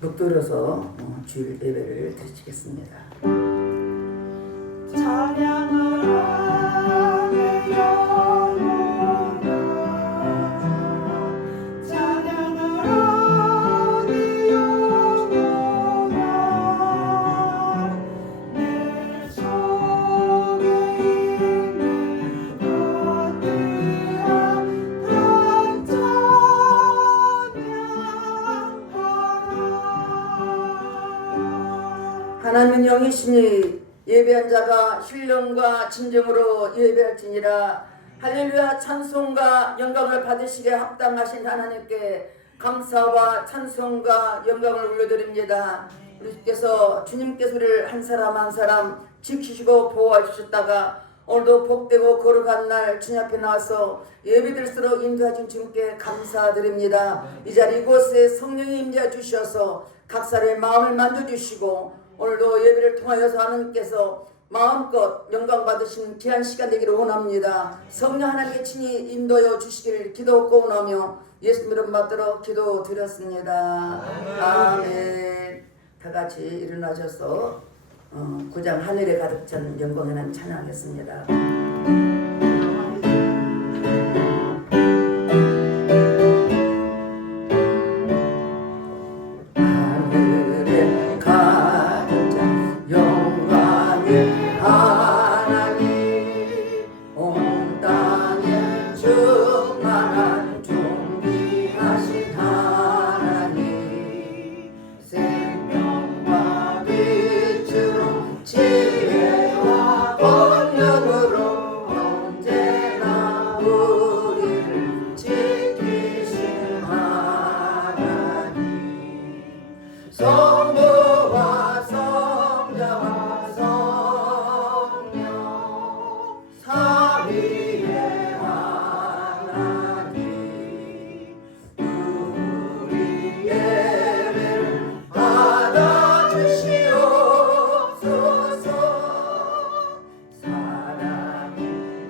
묵들어서 주일 예배를 드리겠습니다. 찬양하라 내 영혼아 찬양하라 내 영혼아 내 속에 있는 것들아 다 찬양하라. 하나님은 영이시니 예배한 자가 신령과 진정으로 예배할지니라. 할렐루야. 찬송과 영광을 받으시기에 합당하신 하나님께 감사와 찬송과 영광을 올려드립니다. 우리께서 주님께서 우리를 한 사람 한 사람 지키시고 보호해 주셨다가 오늘도 복되고 거룩한 날 주님 앞에 나와서 예배드릴수록 인도하신 주님께 감사드립니다. 이 자리 이곳에 성령이 임재해 주셔서 각 사람의 마음을 만져주시고 오늘도 예배를 통하여서 하나님께서 마음껏 영광 받으신 귀한 시간 되기를 원합니다. 성령 하나님의 친히 인도하여 주시기를 기도하고 원하며 예수님 이름 받들어 기도드렸습니다. 아멘. 다 같이 일어나셔서 9장 하늘에 가득 찬 영광의 하나님 찬양하겠습니다. 성부와 성자와 성령 삼위의 하나님 우리 예배를 받아주시옵소서. 사랑이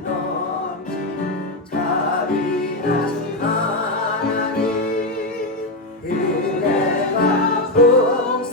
넘친 자비하신 하나님 은혜가 풍성하신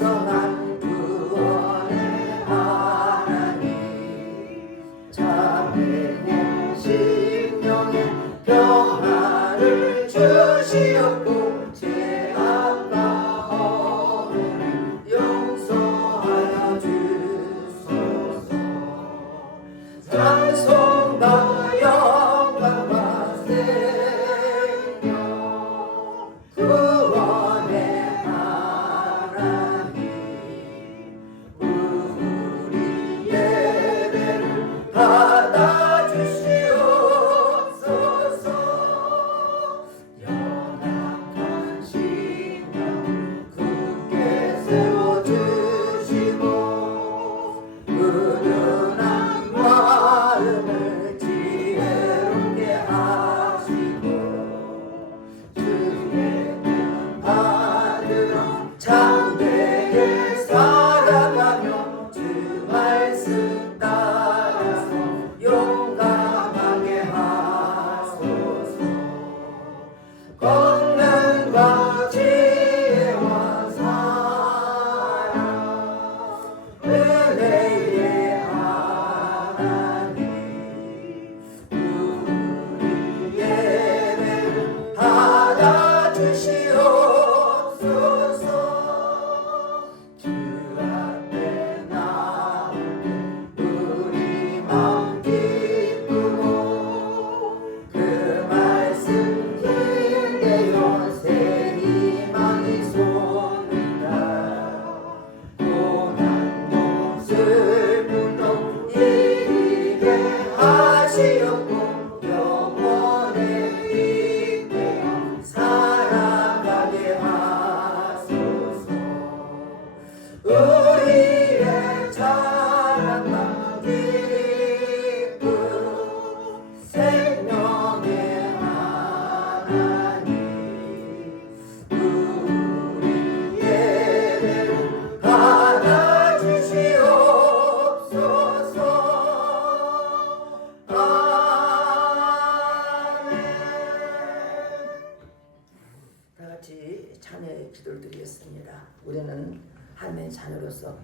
기도를 드리겠습니다. 우리는 하나님의 자녀로서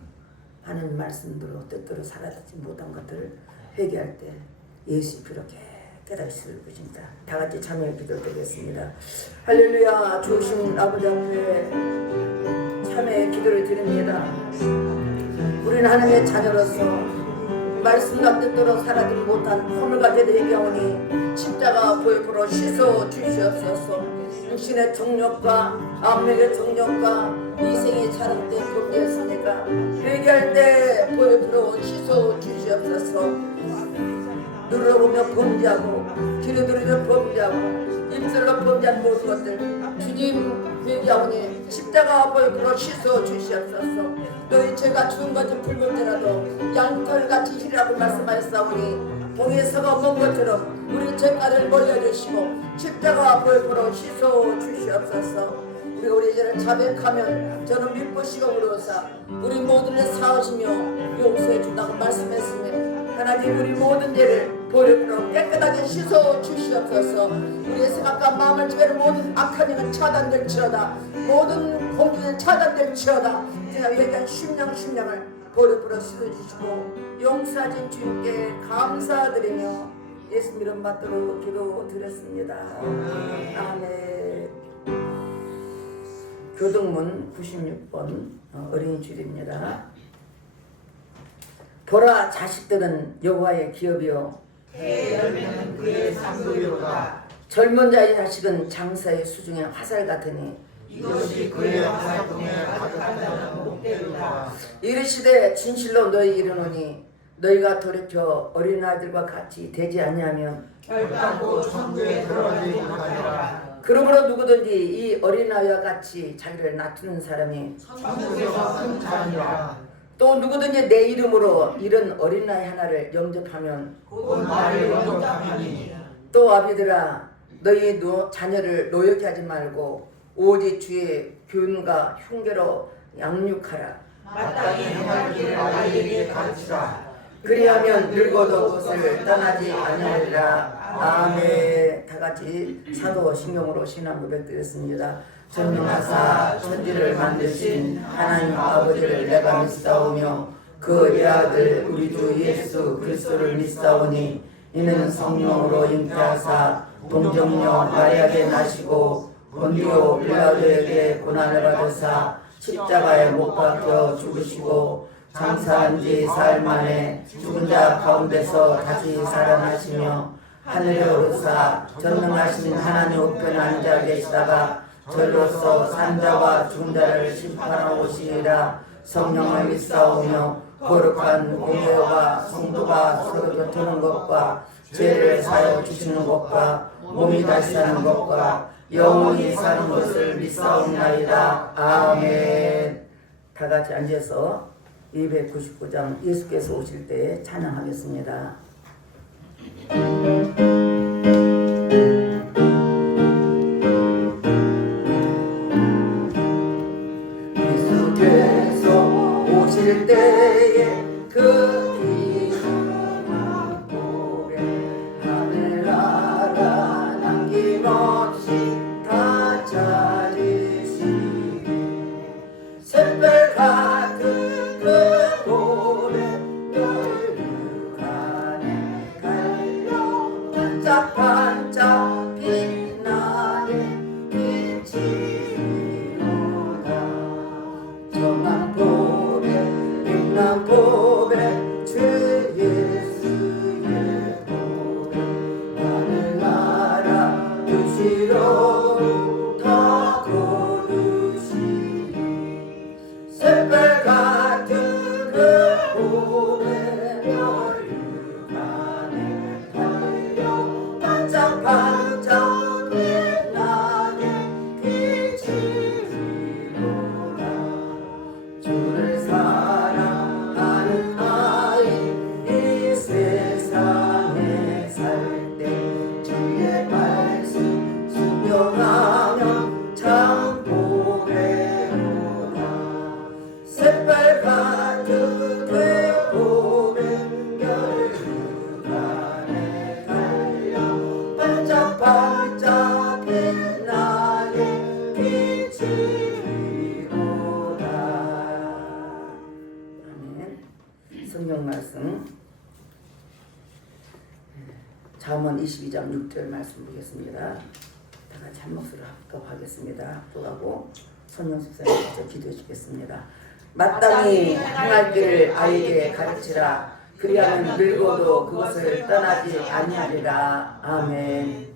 하는 말씀대로 뜻대로 살아가지 못한 것들을 회개할 때 예수 피로 깨닫을 것입니다. 다 같이 참여의 기도를 드리겠습니다. 할렐루야. 주신 아버지 앞에 참여의 기도를 드립니다. 우리는 하나님의 자녀로서 말씀과 뜻대로 살아가지 못한 허물과 죄를 회개하오니 십자가 보혈로 씻어 주시옵소서. 육신의 정욕과 암맥의 정욕과 이생의 자랑 때 범죄했으니까 회개할 때 보혈로 씻어 주시옵소서. 눌러보며 범죄하고 귀로 들으며 범죄하고 입술로 범죄한 모든 것들 주님 회개하오니 십자가 보혈로 씻어 주시옵소서. 너희 죄가 죽은 것은 불문제라도 양털같이 희라고 말씀하셨사오니 동에서가 먼 것처럼 우리 죄가를 몰려주시고 십자가 보혈로 씻어 주시옵소서. 우리 죄를 자백하면 저는 믿으시고 그러사 우리 모든을 사하시며 용서해 준다고 말씀했으니 하나님 우리 모든 죄를 보혈로 깨끗하게 씻어 주시옵소서. 우리의 생각과 마음을 죄를 모든 악한 일은 차단될지어다. 모든 공중은 차단될지어다. 제가 얘기한 심령을 보혈로 씻어주시고 용서하신 주님께 감사드리며 예수 이름 받도록 기도드렸습니다. 아멘. 교동문 96번 어린이 줄입니다. 보라 자식들은 여호와의 기업이요 열매는 그의 상급이로다. 젊은 자의 자식은 장사의 수중에 화살 같으니 이것이 그의 화살통에 가득한다는 목대로다. 이르시되 진실로 너희 이르노니 너희가 돌이켜 어린아이들과 같이 되지 아니하면 결단코 천국에 들어가지 못하리라. 그러므로 누구든지 이 어린아이와 같이 자기를 낮추는 사람이 천국에서 큰 자니라. 또 누구든지 내 이름으로 이런 어린아이 하나를 영접하면 곧 나를 영접하리니. 또 아비들아 너희 자녀를 노엽게 하지 말고 오직 주의 교훈과 흉계로 양육하라. 마땅히 행할 길을 아이에게 가르치라. 그리하면 늙어도 그것을 떠나지 아니하리라. 아멘. 다같이 사도신경으로 신앙 고백드렸습니다. 전능하사 천지를 만드신 하나님 아버지를 내가 믿사오며 그 외아들 우리 주 예수 그리스도를 믿사오니 이는 성령으로 잉태하사 동정녀 마리아에게 나시고 본디오 빌라도에게 고난을 받으사 십자가에 못 박혀 죽으시고 장사한 지 사흘 만에 죽은 자 가운데서 다시 살아나시며 하늘에 오르사 전능하신 하나님 우편에 앉아 계시다가 절로서 산자와 죽은 자를 심판하러 오시리라. 성령을 믿사오며 거룩한 공회와 성도가 서로 교통하는 것과 죄를 사여 주시는 것과 몸이 다시 사는 것과 영원히 사는 것을 믿사옵나이다. 아멘. 다 같이 앉아서 299장 예수께서 오실 때 찬양하겠습니다. 예수께서 오실 때에 그 기쁨 고래 하늘나라 남김없이 다 찾으시니 샛별 같은 그 고래 널룩하네 갈려 반짝반짝 빛나는 빛이로다. 정한 보배 빛난 보배 다음은 22장 6절 말씀 보겠습니다. 다 같이 한 목소리로 합독하겠습니다. 합독하고 손영숙 사님께서 기도해 주겠습니다. 마땅히 행할 길을 아이에게 가르치라. 그리하면 늙어도 그것을 떠나지 아니하리라. 아멘.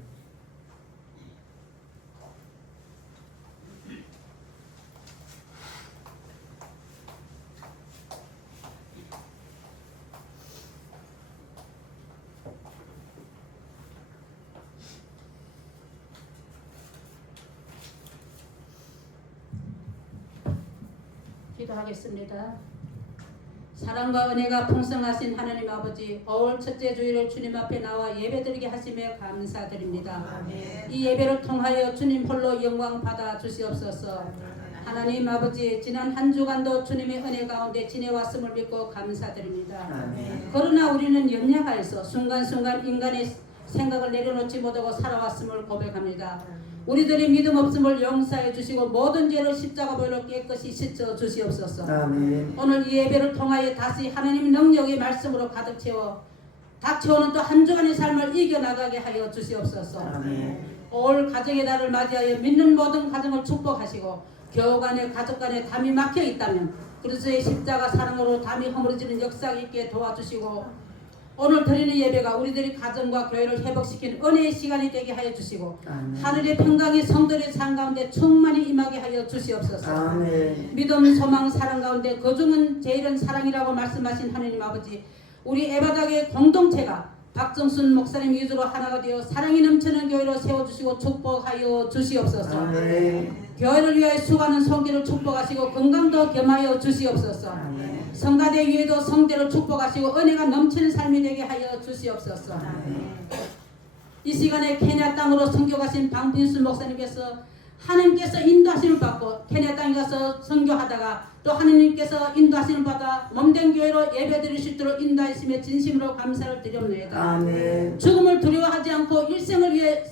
기도하겠습니다. 사랑과 은혜가 풍성하신 하나님 아버지, 5월 첫째 주일을 주님 앞에 나와 예배드리게 하시며 감사드립니다. 아멘. 이 예배를 통하여 주님 홀로 영광 받아 주시옵소서. 하나님 아버지, 지난 한 주간도 주님의 은혜 가운데 지내왔음을 믿고 감사드립니다. 아멘. 그러나 우리는 연약하여서 순간순간 인간의 생각을 내려놓지 못하고 살아왔음을 고백합니다. 우리들의 믿음 없음을 용서해 주시고 모든 죄를 십자가 보혈로 깨끗이 씻어 주시옵소서. 아멘. 오늘 이 예배를 통하여 다시 하나님 능력의 말씀으로 가득 채워 닥쳐오는 또 한 주간의 삶을 이겨나가게 하여 주시옵소서. 아멘. 올 가정의 달을 맞이하여 믿는 모든 가정을 축복하시고 교우 간에 가족 간에 담이 막혀 있다면 그리스도의 십자가 사랑으로 담이 허물어지는 역사 있게 도와주시고 오늘 드리는 예배가 우리들의 가정과 교회를 회복시키는 은혜의 시간이 되게 하여 주시고 아멘. 하늘의 평강이 성도의 삶 가운데 충만히 임하게 하여 주시옵소서. 아멘. 믿음, 소망, 사랑 가운데 그중은 제일은 사랑이라고 말씀하신 하나님 아버지, 우리 에바닥의 공동체가 박정순 목사님 위주로 하나가 되어 사랑이 넘치는 교회로 세워주시고 축복하여 주시옵소서. 아멘. 교회를 위하여 수고하는 성기를 축복하시고 건강도 겸하여 주시옵소서. 아멘. 성가대 위에도 성대를 축복하시고 은혜가 넘치는 삶이 되게 하여 주시옵소서. 이 시간에 케냐 땅으로 선교가신 방빈수 목사님께서 하나님께서 인도하심을 받고 케냐 땅에 가서 선교하다가 또 하나님께서 인도하심을 받아 몸된 교회로 예배드릴 수 있도록 인도하심에 진심으로 감사를 드립니다. 아멘. 죽음을 두려워하지 않고 일생을 위해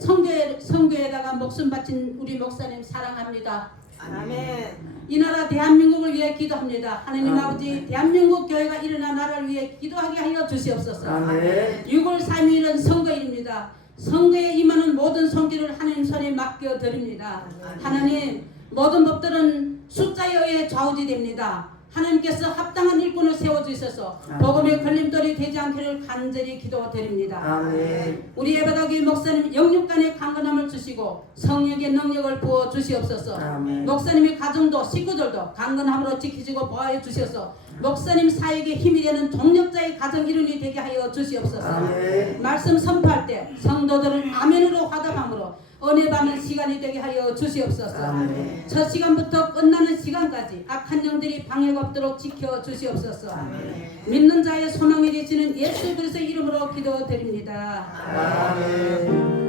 선교에다가 목숨 바친 우리 목사님 사랑합니다. 아멘. 이 나라 대한민국을 위해 기도합니다. 하나님 아멘. 아버지, 대한민국 교회가 일어난 나라를 위해 기도하게 하여 주시옵소서. 아멘. 6월 3일은 선거일입니다. 선거에 임하는 모든 손길을 하나님 손에 맡겨드립니다. 하나님, 모든 법들은 숫자에 의해 좌우지됩니다. 하나님께서 합당한 일꾼을 세워주셔서 복음의 걸림돌이 되지 않기를 간절히 기도드립니다. 아멘. 우리 에바다교회 목사님 영육간의 강건함을 주시고 성령의 능력을 부어 주시옵소서. 아멘. 목사님의 가정도 식구들도 강건함으로 지키시고 보호해 주셔서 목사님 사역에 힘이 되는 동력자의 가정 이룬이 되게 하여 주시옵소서. 아멘. 말씀 선포할 때 성도들은 아멘으로 화답함으로 은혜 받는 시간이 되게 하여 주시옵소서. 아멘. 첫 시간부터 끝나는 시간까지 악한 영들이 방해가 없도록 지켜 주시옵소서. 믿는 자의 소망이 되시는 예수 그리스도의 이름으로 기도드립니다. 아멘.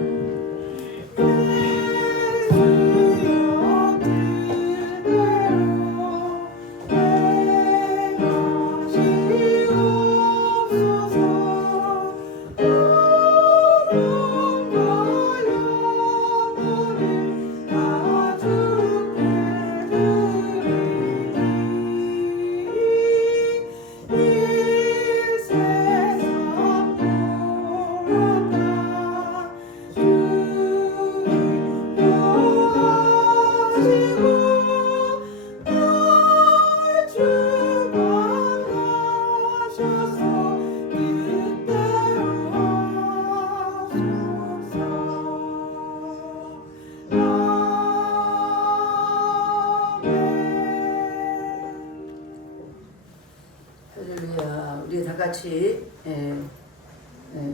할렐루야. 우리 다 같이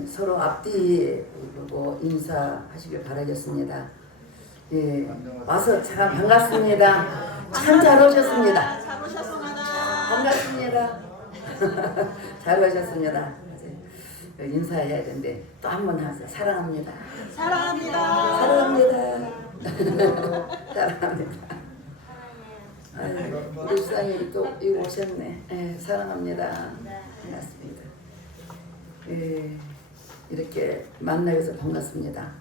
서로 앞뒤 보고 인사하시길 바라겠습니다. 예, 와서 참 반갑습니다. 참 잘 오셨습니다. 잘 오셨습니다. 반갑습니다. 잘 오셨습니다. 인사해야 되는데 또 한 번 하세요. 사랑합니다. 사랑합니다. 사랑합니다. 사랑합니다. 아이고, 일상이 또 이거 오셨네. 예, 사랑합니다. 반갑습니다. 예, 이렇게 만나서 반갑습니다.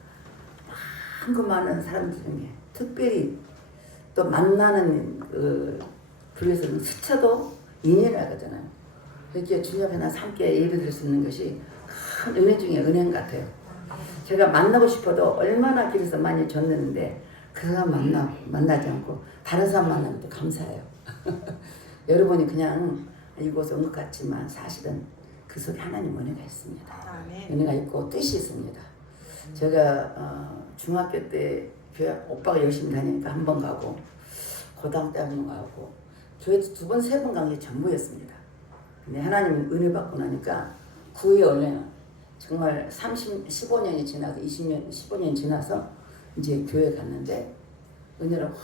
많은 사람들 중에 특별히 또 만나는 그에서는 스쳐도 인연이라고 하잖아요. 이렇게 주님 앞에 나서 함께 예배드릴 수 있는 것이 큰 은혜 중에 은혜 같아요. 제가 만나고 싶어도 얼마나 길에서 많이 줬는데 그 사람 만나지 않고 다른 사람 만나면 또 감사해요. 여러분이 그냥 이곳에 온 것 같지만 사실은 그 속에 하나님 은혜가 있습니다. 은혜가 있고 뜻이 있습니다. 제가 중학교 때 교회 오빠가 열심히 다니니까 한 번 가고 고등학교 때 한 번 가고 교회 두 번, 세 번 간 게 전부였습니다. 근데 하나님 은혜 받고 나니까 그 후에 정말 15년이 지나서 20년, 15년이 지나서 이제 교회 갔는데 은혜를 확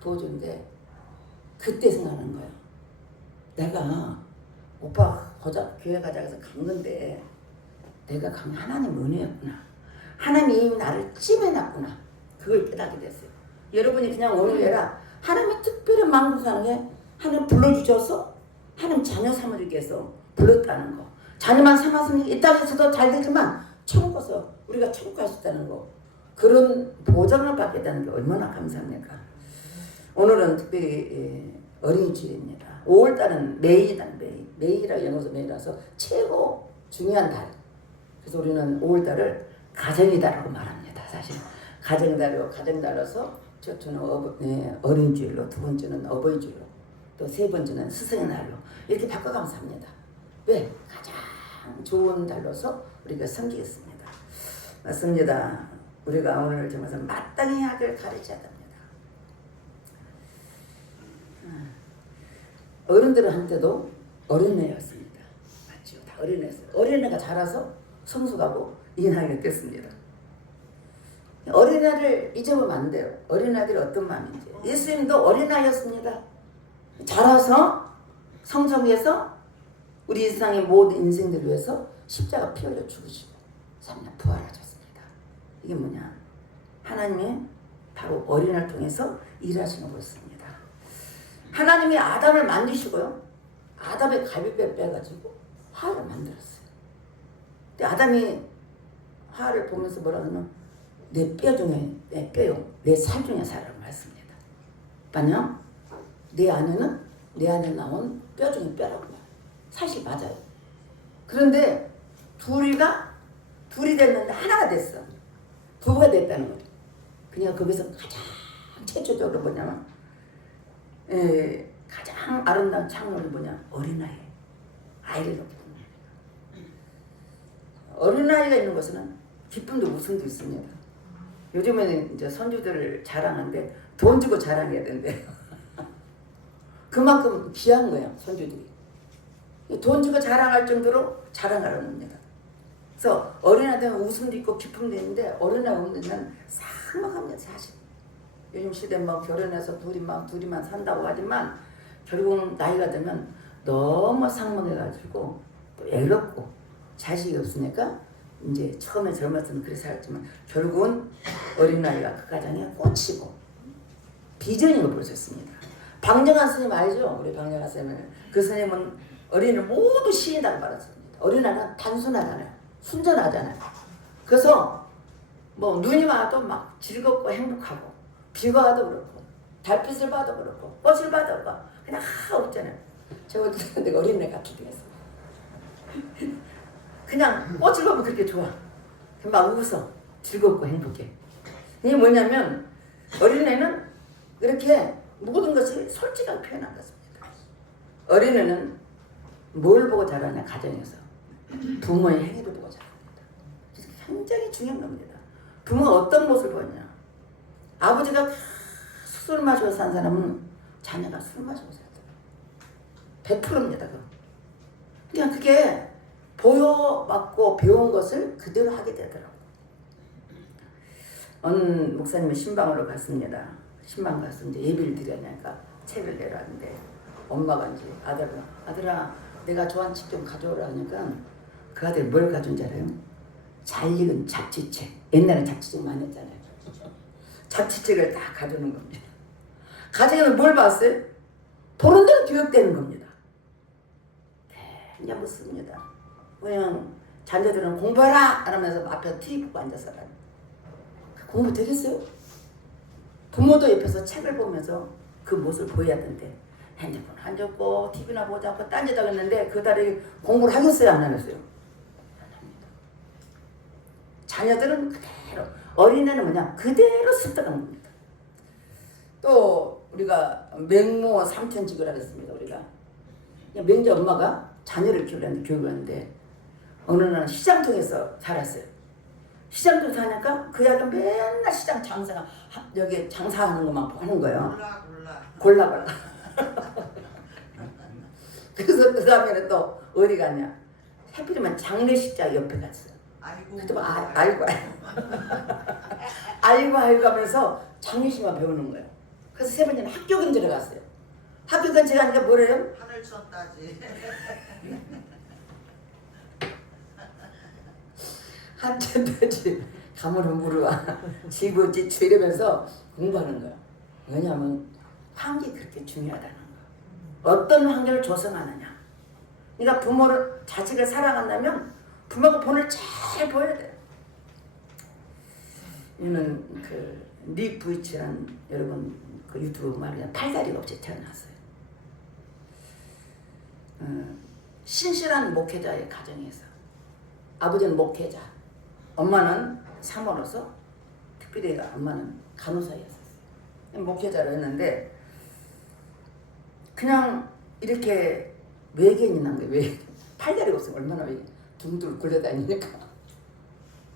부어주는데 그때 생각하는 거예요. 내가 오빠 교회 가자 해서 간 건데 내가 간 하나님 은혜였구나. 하나님이 나를 찜해놨구나. 그걸 깨닫게 됐어요. 여러분이 그냥 오는 게 아니라 하나님이 특별히 만국하는 게 하나님 불러주셔서 하나님 자녀 삼아주기 위해서 불렀다는 거. 자녀만 삼았으면 이 땅에서도 잘 되지만 천국 가서 우리가 천국 갈 수 있다는 거. 그런 보장을 받게 되는 게 얼마나 감사합니까. 오늘은 특별히 어린이주일입니다. 5월달은 메이라는 메이라고 영어에서 메이라서 최고 중요한 달. 그래서 우리는 5월달을 가정이다라고 말합니다. 사실 가정달로서 첫째는 어린이주일로, 두 번째는 어버이주일로, 또 세 번째는 스승의 날로 이렇게 바꿔가면서 합니다. 왜? 가장 좋은 달로서 우리가 섬기겠습니다. 맞습니다. 우리가 오늘 정말 마땅히 하길 가르쳐야 됩니다. 어른들한테도 어린애였습니다. 맞죠? 다 어린애였어요. 어린애가 자라서 성숙하고 이 나이가 됐습니다. 어린아이를 잊어보면 안 돼요. 어린아이들이 어떤 마음인지. 예수님도 어린아이였습니다. 자라서 성성해서 우리 세상의 모든 인생들을 위해서 십자가 피 흘려 죽으시고 3년 부활하셨습니다. 이게 뭐냐? 하나님이 바로 어린아이를 통해서 일하시는 것입니다. 하나님이 아담을 만드시고요. 아담의 갈비뼈를 빼가지고 하와를 만들었어요. 근데 아담이 하와를 보면서 뭐라 하냐면 내 뼈 중에 내 뼈요, 내 살 중에 살이라고 말씀합니다. 만약 내 안에 나온 뼈 중에 뼈라고 말해요. 사실 맞아요. 그런데 둘이 됐는데 하나가 됐어. 부부가 됐다는 거예요. 그냥 거기서 가장 최초적으로 뭐냐면 가장 아름다운 창문이 뭐냐? 어린아이. 아이를 놓게 됩니다. 어린아이가 있는 것은 기쁨도 웃음도 있습니다. 요즘에는 이제 선주들을 자랑하는데 돈 주고 자랑해야 된대요. 그만큼 귀한 거예요, 선주들이. 돈 주고 자랑할 정도로 자랑하라는 겁니다. 그래서 어린아이들은 웃음도 있고 기쁨도 있는데 어린아이 없는 데는 삭막합니다, 사실. 요즘 시대 뭐 결혼해서 둘이만 산다고 하지만 결국 나이가 되면 너무 삭막해가지고 또 외롭고 자식이 없으니까 이제 처음에 젊었을 때는 그렇게 살았지만 결국은 어린아이가 그 가정에 꽂히고 비전임을 보셨습니다. 방정환 스님 알죠? 우리 방정환 스님은 그 스님은 어린이를 모두 시인이라고 말했습니다. 어린아이는 단순하잖아요. 순전하잖아요. 그래서 뭐 눈이 와도 막 즐겁고 행복하고 비가 와도 그렇고 달빛을 봐도 그렇고 꽃을 봐도 그렇고 그냥 없잖아요. 제가 내가 어린애가 기대했어요. 그냥 꽃을 보면 그렇게 좋아. 막 웃어. 즐겁고 행복해. 이게 뭐냐면 어린애는 이렇게 모든 것이 솔직하게 표현한 것입니다. 어린애는 뭘 보고 자라냐? 가정에서. 부모의 행위를 보고 자랍니다. 굉장히 중요한 겁니다. 부모가 어떤 모습을 보냐? 아버지가 술 마시고 산 사람은 자녀가 술 마시고 살아요. 100%입니다. 그냥 그게 보여받고 배운 것을 그대로 하게 되더라고요. 어느 목사님이 신방으로 갔습니다. 신방 가서 이제 예배를 드려야니까 책을 내려왔는데 엄마가 이제 아들아 내가 좋아하는 책 좀 가져오라 하니까 그 아들이 뭘 가져온 줄 알아요? 잘 읽은 잡지책. 옛날에 잡지책 많이 했잖아요. 잡지책을 다 가져오는 겁니다. 가정에는 뭘 봤어요? 보는 대로 교육되는 겁니다. 그냥 묻습니다. 그냥 자녀들은 공부하라! 이러면서 앞에 TV 보고 앉아서 공부 되겠어요? 부모도 옆에서 책을 보면서 그 모습을 보여야 되는데 핸드폰 안 잡고 TV나 보지 않고 딴짓하고 있는데 그 딸이 공부를 하겠어요? 안 하겠어요? 자녀들은 그대로, 어린애는 뭐냐 그대로 습득한 겁니다. 또 우리가 맹모 삼천직을 하겠습니다. 우리가 맹자 엄마가 자녀를 키우려는데 교육을 하는데 어느 날 시장통에서 살았어요. 시장통 사니까 그 아들 맨날 시장 장사 여기 장사하는 것만 하는 거예요. 골라. 그래서 그 다음에는 또 어디 갔냐? 하필이면 장례식장 옆에 갔어요. 그때 아이고 하면서 장례식만 배우는 거예요. 그래서 세 번째는 학교근 들어갔어요. 학교근 들어가니까 뭐래요? 하늘 쳤다지. 한참까지 가물어 물어와 지부지추 이러면서 공부하는 거예요. 왜냐하면 환경이 그렇게 중요하다는 거. 어떤 환경을 조성하느냐. 그러니까 부모를 자식을 사랑한다면 부모가 본을 잘 보여야 돼요. 이는 닉 부이치라는 여러분 그 유튜브 말이야 팔다리가 없이 태어났어요. 신실한 목회자의 가정에서 아버지는 목회자, 엄마는 사모로서 특별히 엄마는 간호사였었어요. 목회자를 했는데 그냥 이렇게 외계인이 난 거예요. 외계인. 팔다리가 없으면 얼마나 둥둥 굴려다니니까.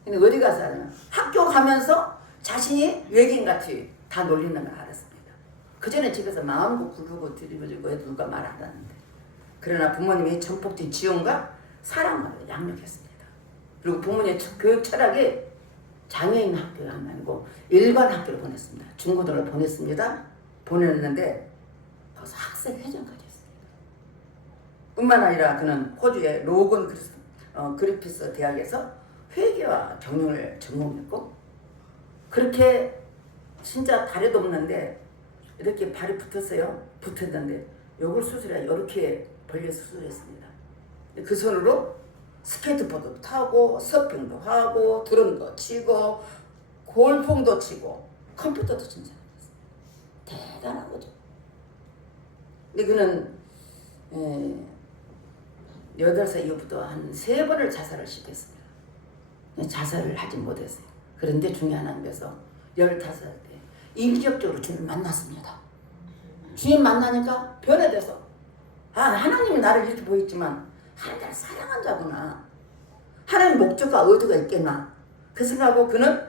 근데 어디 가서 하냐면 학교 가면서 자신이 외계인같이 다 놀리는 걸 알았습니다. 그전에 집에서 마음고 부르고 드리블리고 해도 누가 말 안 하는데 그러나 부모님이 전폭진 지원과 사랑으로 양육했습니다. 그리고 부모님의 교육 철학이 장애인 학교가 아니고 일반 학교를 보냈습니다. 중고등을 보냈습니다. 보냈는데 거기서 학생 회장까지 했습니다. 뿐만 아니라 그는 호주의 로건 그리피스 대학에서 회계와 경영을 전공했고 그렇게 진짜 다리도 없는데 이렇게 발이 붙었는데 요걸 수술해 이렇게 벌려서 수술했습니다. 그 손으로 스케이트보드도 타고 서핑도 하고 드럼도 치고 골프도 치고 컴퓨터도 진짜 대단한 거죠. 근데 그는 8살 이후부터 한 3번을 자살을 시켰습니다. 자살을 하지 못했어요. 그런데 중요한 한에서 15살 때 인격적으로 주님 만났습니다. 주님 만나니까 변해돼서 하나님이 나를 이렇게 보였지만 하나님 나를 사랑한 자구나. 하나님 목적과 의도가 있겠나. 그 생각하고 그는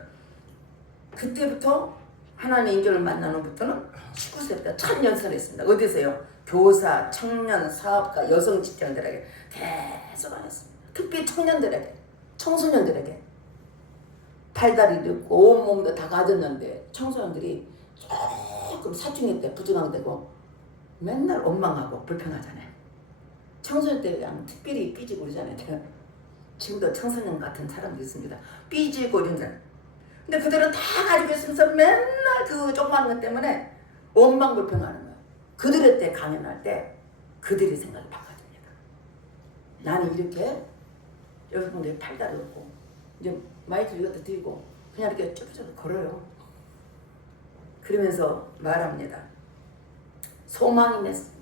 그때부터 하나님 인격을 만난 후부터는 19세 때 첫 연설을 했습니다. 어디서요? 교사, 청년, 사업가, 여성 직장들에게 계속 하였습니다. 특히 청년들에게, 청소년들에게 팔다리도 있고 온몸도 다 가졌는데 청소년들이 조금 사춘기 때 부정하게 맨날 원망하고 불평하잖아요. 청소년 때 그냥 특별히 삐지고 그러잖아요. 지금도 청소년 같은 사람도 있습니다. 삐지고 이런 사람. 근데 그들은 다 가지고 있으면서 맨날 그 조그마한 것 때문에 원망 불평하는 거예요. 그들의 때 강연할 때 그들의 생각이 바꿔집니다. 나는 이렇게 여러분들이 팔다리 없고 이제 마이크 이것도 들고 그냥 이렇게 쭈뼛쭈뼛 걸어요. 그러면서 말합니다. 소망이 맺습니다.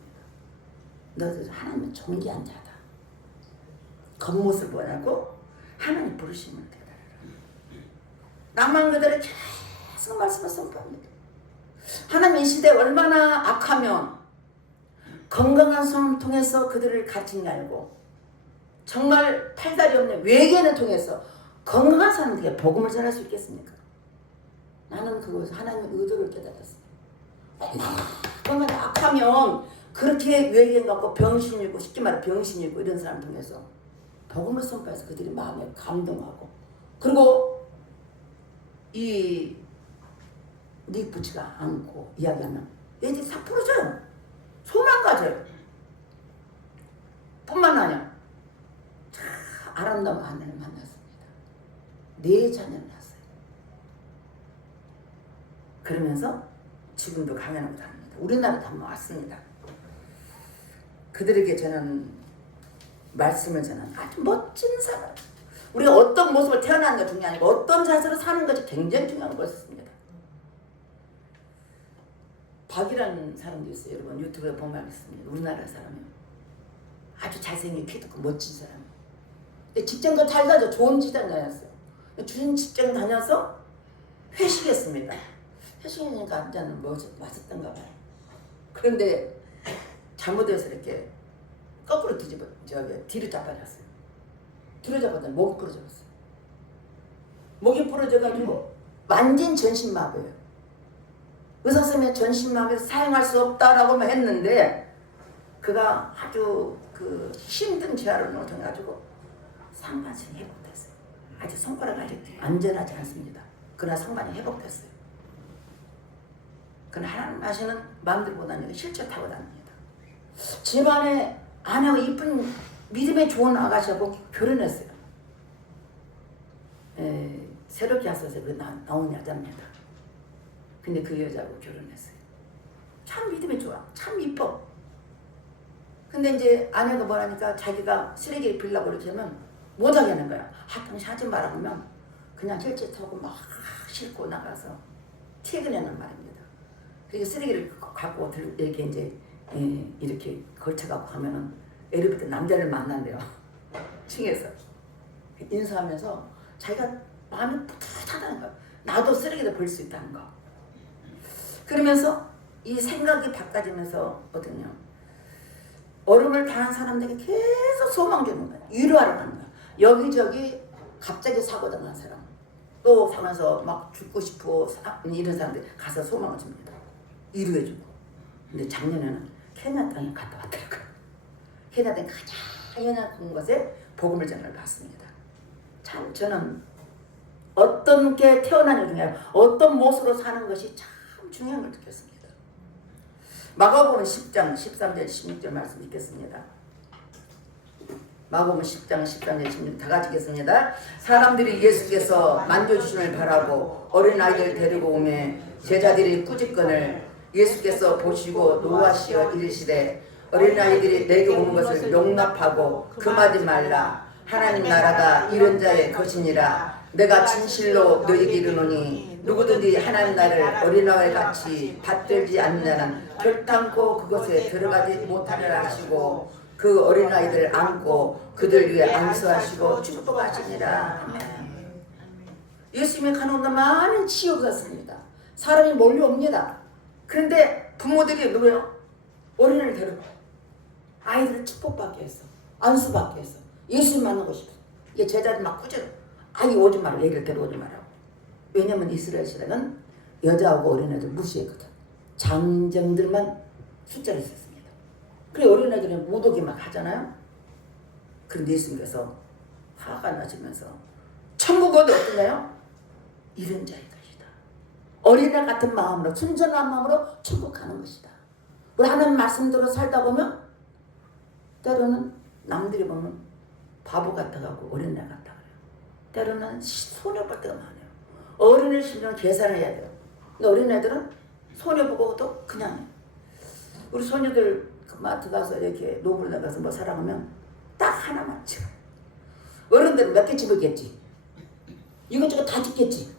너들 하나님은 존귀한 자다. 겉모습 보냐고 하나님 부르시면 되다. 낭만 그대로 계속 말씀을 선포합니다. 하나님 이 시대에 얼마나 악하면 건강한 손을 통해서 그들을 가르치냐 알고 정말 팔다리 없는 외계인을 통해서 건강한 사람들에게 복음을 전할 수 있겠습니까? 나는 그것을 하나님의 의도를 깨달았습니다. 얼마나 악하면 그렇게 외계인 갖고 병신이고 쉽게 말해 병신이고 이런 사람 통해서 복음을 선포해서 그들이 마음에 감동하고 그리고 이 닉 부치가 않고 이야기하면 얘들이 다 풀어져요. 소망 가져요. 뿐만 아니라 참 아름다운 하나님을 만났습니다. 4자녀를 낳았어요. 그러면서 지금도 강연하고 다닙니다. 우리나라도 한번 왔습니다. 그들에게 저는 말씀을 전한 아주 멋진 사람. 우리가 어떤 모습을 태어나는 게 중요한 아니고 어떤 자세로 사는 것이 굉장히 중요한 것입니다. 박이라는 사람도 있어요. 여러분 유튜브에 보면 있습니다. 우리나라 사람이에요. 아주 잘생긴 키 크고 멋진 사람이에요. 근데 직장도 잘 가죠. 좋은 직장 다녔어요. 주인 직장 다녀서 회식했습니다. 회식이니까 한잔은 뭐 맛있던가 봐요. 그런데 잘못해서 이렇게 거꾸로 뒤로 잡아놨어요. 뒤로 잡았더니 목이 부러졌어요. 목이 부러져가지고 완전 전신마비예요. 의사 선생님이 전신마비에서 사용할 수 없다라고만 했는데 그가 아주 그 힘든 재활을 통해가지고 상반신이 회복됐어요. 아직 손가락이 아직 안전하지 않습니다. 그러나 상반이 회복됐어요. 그러나 하나님 하시는 마음들보다는 실제 타고 다닙니다. 집안에 아내하고 이쁜 믿음에 좋은 아가씨하고 결혼했어요. 새롭게 하셔서 나온 여자입니다. 근데 그 여자하고 결혼했어요. 참 믿음이 좋아. 참 이뻐. 근데 이제 아내가 뭐라니까 자기가 쓰레기를 빌려고 이렇게 하면 못하게 하는 거야. 당신 하지 마라 하면 그냥 실제 타고 막 싣고 나가서 퇴근하는 말입니다. 그리고 쓰레기를 갖고 이렇게 이제 이렇게 걸쳐갖고 하면은 에르비트 남자를 만난대요. 층에서 인사하면서 자기가 마음이 뿌듯하다는 거야. 나도 쓰레기를 버릴 수 있다는 거. 그러면서 이 생각이 바꿔지면서 어떠냐, 어려움을 당한 사람들에게 계속 소망 주는 거야. 위로하러 가는 거야. 여기저기 갑자기 사고 당한 사람, 또 살면서 막 죽고 싶어 이런 사람들 가서 소망을 줍니다. 위로해주고. 근데 작년에는 케냐 땅에 갔다 왔더라고요. 케냐 땅 가장 연약한 곳에 복음을 전을 받습니다. 참 저는 어떤 게 태어나는 중에 어떤 모습으로 사는 것이 참 중요한 걸 느꼈습니다. 마가복음 10장 13절 16절 말씀 읽겠습니다. 마가복음 10장 13절 16절 다 같이 읽겠습니다. 사람들이 예수께서 만져주심을 바라고 어린아이들 데리고 오매 제자들이 꾸짖거늘 예수께서 보시고 노하시어 이르시되 어린아이들이 내게 오는 것을 용납하고 금하지 말라. 하나님 나라가 이런 자의 것이니라. 내가 진실로 너희에게 이르노니 누구든지 하나님 나라를 어린아이와 같이 받들지 않는 자는 결단코 그곳에 들어가지 못하리라 하시고 그 어린아이들을 안고 그들 위에 안수하시고 축복하시니라. 아멘. 예수님이 가는 곳에 많은 치유가 있습니다. 사람이 몰려옵니다. 그런데 부모들이 누구요? 어린이를 데리고 아이들을 축복받게 했어. 안수받게 했어. 예수님 만나고 싶어. 이게 제자들 막 꾸짖어. 아이 오지 마라. 얘기를 데려오지 마라. 왜냐면 이스라엘 시대는 여자하고 어린애들 무시했거든. 장정들만 숫자를 썼습니다. 그래 어린애들은 못 오게 막 하잖아요. 그런데 예수님께서 화가 나시면서 천국 어디 어떠냐요? 이런 자의 것이다. 어린애 같은 마음으로 순전한 마음으로 천국 가는 것이다. 우리 하나님 말씀대로 살다 보면 때로는 남들이 보면 바보 같아가고 어린애 같아 그래요. 때로는 손해볼 때가 많아요. 어린애 심지어는 계산을 해야 돼요. 근데 어린애들은 손해보고도 그냥 해요. 우리 소녀들 그 마트 가서 이렇게 노블 나가서 뭐 사랑하면 딱 하나만 집어. 어른들은 몇 개 집었겠지. 이것저것 다 집겠지.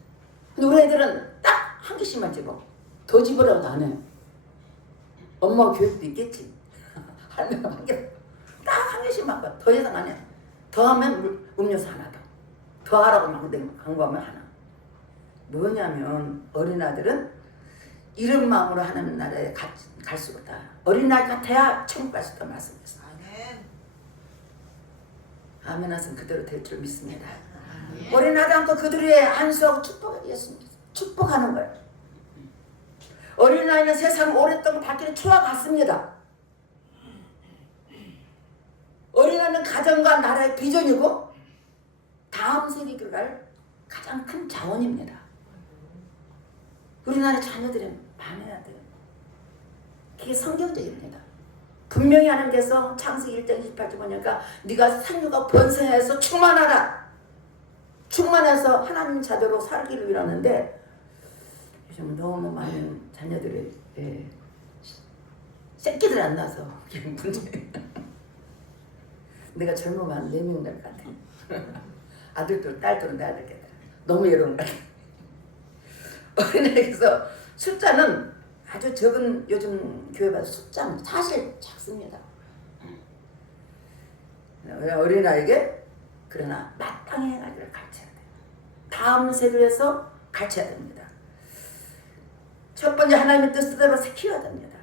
근데 우리 애들은 딱 한 개씩만 집어. 더 집으라고 안 해요. 엄마 교육도 있겠지. 할머니가 한 개. 딱 한 개씩만 봐. 더 이상 안 해. 더 하면 음료수 하나 더. 더 하라고 막 광고하면 하나. 뭐냐면 어린아들은 이런 마음으로 하나님 나라에 갈 수가 없다. 어린아이 같아야 천국 갈 수 있다는 말씀이었어요. 아멘 하시면 그대로 될 줄 믿습니다. 어린아이들 않고 그들의 안수하고 축복하겠습니다. 축복하는 거예요. 어린아이는 세상 오랫동안 바뀌는 초와 같습니다. 어린아이는 가정과 나라의 비전이고 다음 세대를 갈 가장 큰 자원입니다. 우리나라 자녀들은 반해야 돼요. 그게 성경적입니다. 분명히 하나님께서 창세기 1장 28절 보니까 네가 생육과 번성해서 충만하라. 충만해서 하나님 자녀로 살기를 위하는데 요즘 너무 많은 자녀들이 새끼들 안 나서 그게 문제예요. 내가 젊으면 4명 날 것 같아. 아들도 딸도 낳아야 되겠다. 너무 외로운 것 같아. 어린애에서 숫자는 아주 적은 요즘 교회마다 숫자는 사실 작습니다. 어린아이에게 그러나 마땅히 해가지고 가르쳐야 돼요. 다음 세대에서 가르쳐야 됩니다. 첫 번째 하나님의 뜻대로 키워야 됩니다.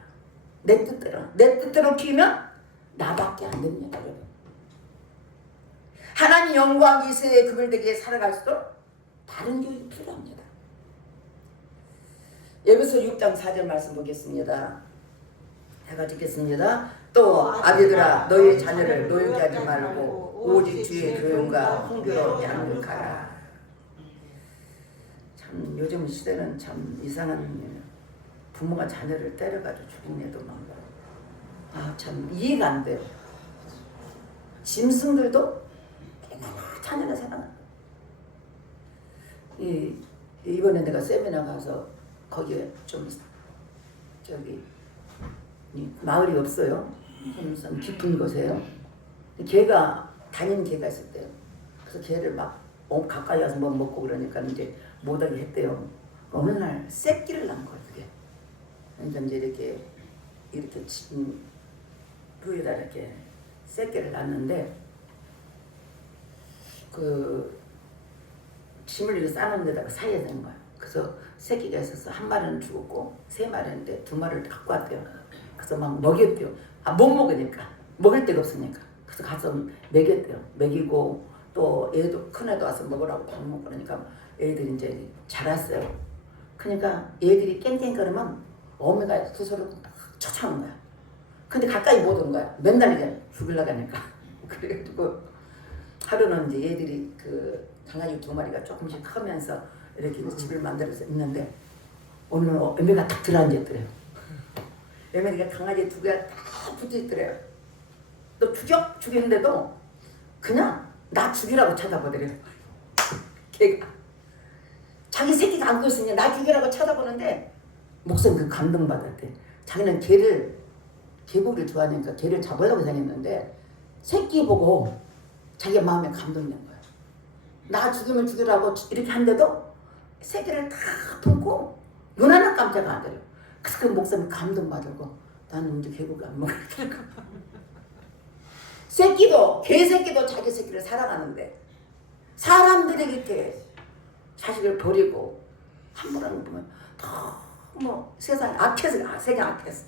내 뜻대로 키우면 나밖에 안 됩니다. 여러분. 하나님 영광 이세에 그걸 되게 살아갈수록 다른 교육이 필요합니다. 여기서 6장 4절 말씀 보겠습니다. 제가 듣겠습니다. 또 아비들아 너희 자녀를 노역게 하지 말고 오직 주의 교훈과 훈계로 양육하라. 참 요즘 시대는 참 이상한 부모가 자녀를 때려가지고 죽인 애도 많고 참 이해가 안 돼요. 짐승들도 자녀를 사랑한다. 이번에 내가 세미나 가서 거기에 좀 마을이 없어요. 좀 깊은 곳에요. 개가 다니는 개가 있었대요. 그래서 개를 막 가까이 와서 뭐 먹고 그러니까 이제 못하게 했대요. 어느 날 새끼를 낳은 거예요. 그게. 그러니까 이제 이렇게 부에다 이렇게 새끼를 낳는데 그 짐을 이렇게 싸놓은 데다가 사야 되는 거야. 그래서 새끼가 있었어. 한 마리는 죽었고 3마리인데 2마리를 갖고 왔대요. 그래서 막 먹였대요. 못 먹으니까 먹을 데가 없으니까. 그래서 가서 먹였대요. 먹이고 또 애도 큰 애도 와서 먹으라고 밥 먹고 그러니까 애들이 이제 자랐어요. 그러니까 애들이 깽깽거리면 어미가 그 소리를 막 쫓아오는 거야. 근데 가까이 못 오는 거야. 맨날 이제 죽이려고 하니까. 그래가지고 하루는 이제 애들이 그 강아지 2마리가 조금씩 크면서 이렇게 집을 만들어서 있는데 어느 날 애미가 딱 들어앉았더래요. 애미가 강아지 2개가 딱 붙어있더래요. 또 죽이는데도 그냥 나 죽이라고 쳐다보더래요. 걔가 자기 새끼가 안고 있으니 나 죽이라고 쳐다보는데 목사님 그 감동받았대. 자기는 개고기를 좋아하니까 개를 잡으려고 다녔는데 새끼 보고 자기 마음에 감동이 난 거야. 나 죽이면 죽이라고 이렇게 한데도 새끼를 다 품고 눈 하나 깜짝 안 돼요. 그래서 그 목사님 감동받고 나는 이제 개고기 안 먹을까. 개새끼도 자기 새끼를 사랑하는데 사람들이 이렇게 자식을 버리고 함부로 하는 거 보면 너무 세상이 악해서 세상이 악해서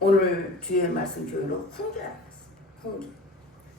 오늘 주의 말씀 교회로 훈계하겠습니다. 훈계.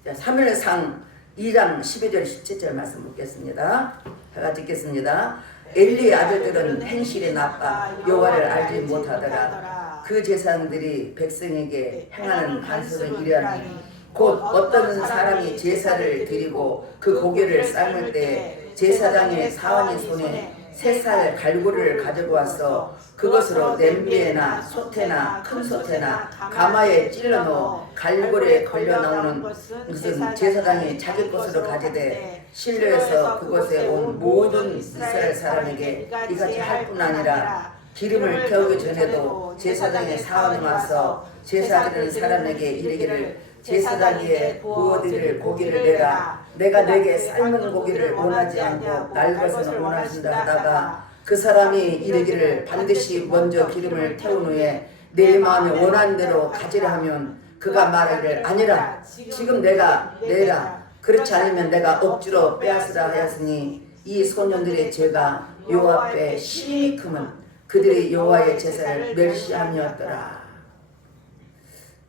자, 사무엘상 2장 12절 17절 말씀 묻겠습니다. 다 같이 읽겠습니다. 엘리의 아들들은 행실이 나빠 여호와를 알지 못하더라. 그 제사장들이 백성에게 행하는 반석을 이래하니 곧 어떤 사람이 제사를 드리고 그 고기를 삶을 때 제사장의 사환이 손에 3살 갈고리를 가지고 와서 그것으로 냄비에나 솥에나 큰 솥에나 가마에 찔러 넣어 갈고리에 걸려 나오는 것은 제사장이 자기 것으로 가지되 실로에서 그곳에 온 모든 이스라엘 사람에게 이같이 할 뿐 아니라 기름을 태우기 전에도 제사장의 사원이 와서 제사 드리는 사람에게 이르기를 제사장에게 구워드릴 고기를 내라. 내가 내게 삶은 고기를 원하지 않고 날것은 원하신다 하다가 그 사람이 이르기를 반드시 먼저 기름을 태운 후에 내 마음에 원하는 대로 가지라 하면 그가 말하기를 아니라 지금 내가 내라. 그렇지 않으면 내가 억지로 빼앗으라 하였으니 이 소년들의 죄가 여호와 앞에 심히 크면 그들이 여호와의 제사를 멸시함이었더라.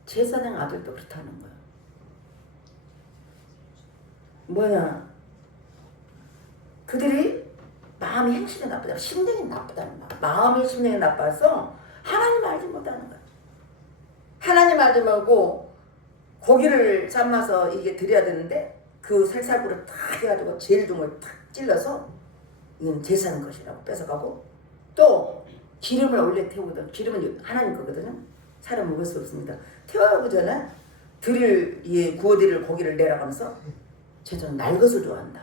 제사장 아들도 그렇다는 거야. 뭐냐? 그들이 마음이 행실이 나쁘다. 심령이 나쁘다는 거야. 마음이 심령이 나빠서 하나님 알지 못하는 거야. 하나님 알지 말고 고기를 삶아서 이게 드려야 되는데 그 살살구를 탁 해가지고 제일 좋은 걸 탁 찔러서 이건 제사는 것이라고 뺏어가고 또 기름을 원래 태우거든. 기름은 하나님 거거든요. 사람 먹을 수 없습니다. 태우기 전에 구워드릴 고기를 내라가면서 제자는 날 것을 좋아한다.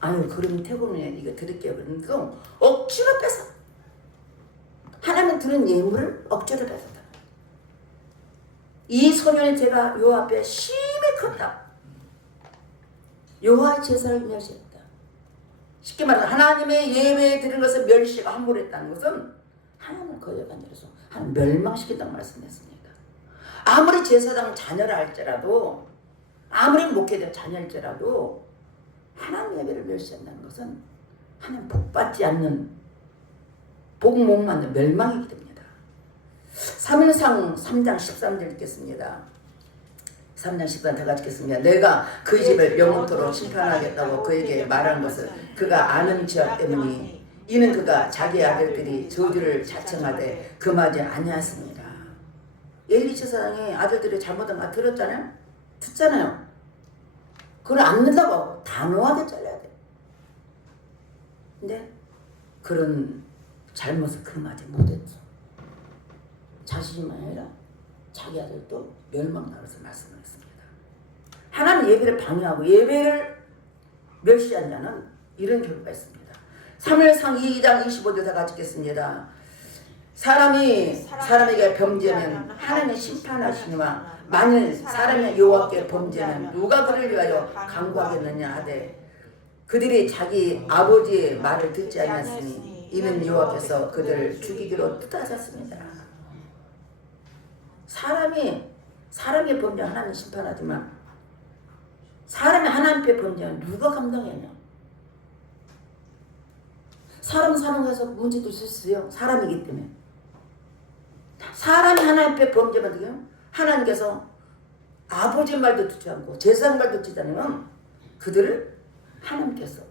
아니 그러면 태우면 이거 드릴게요. 그러는데 억지로 뺏어. 하나님 드는 예물을 억지로 뺏었다. 이 소년의 죄가 여호와 앞에 심히 컸다. 여호와 제사를 멸시했다. 쉽게 말해서 하나님의 예배에 드린 것을 멸시가 함부로 했다는 것은 하나님을 거역한 자로서 하나님 멸망시켰다는 말씀했습니다. 아무리 제사장 자녀라 할지라도 아무리 목회자 자녀일지라도 하나님 예배를 멸시한다는 것은 하나님 복받지 않는 복 못 맞는 멸망이기 때문이다. 사무엘상 3장 13절 읽겠습니다. 3장 13절 다 같이 읽겠습니다. 내가 그 집을 영원토록 심판하겠다고 그에게 말한 것을 그가 아는 죄악 때문이 이는 그가 자기 아들들이 저주를 자청하되 금하지 아니하였습니다. 엘리 제사장이 아들들이 잘못한 거 들었잖아요. 듣잖아요. 그걸 안 듣다고 단호하게 잘라야 돼. 근데 그런 잘못을 금하지 못했죠. 자신뿐만 아니라 자기 아들도 멸망당해서 말씀을 했습니다. 하나님 예배를 방해하고 예배를 멸시한 자는 이런 결과가 있습니다. 사무엘상 2장 25절 다 같이 읽겠습니다. 사람이 사람에게 범죄하면 하나님의 심판하시니와 만일 사람이 여호와께 범죄하면 누가 그를 위하여 강구하겠느냐 하되 그들이 자기 아버지의 말을 듣지 않았으니 이는 여호와께서 그들을 죽이기로 뜻하셨습니다. 사람이 범죄하면 하나님 심판하지만 사람이 하나님께 범죄하면 누가 감당하냐? 사람 사는 것에서 문제도 있어요. 사람이기 때문에. 사람이 하나님께 범죄하면 하나님께서 아버지 말도 듣지 않고 제사장 말도 듣지 않으면 그들을 하나님께서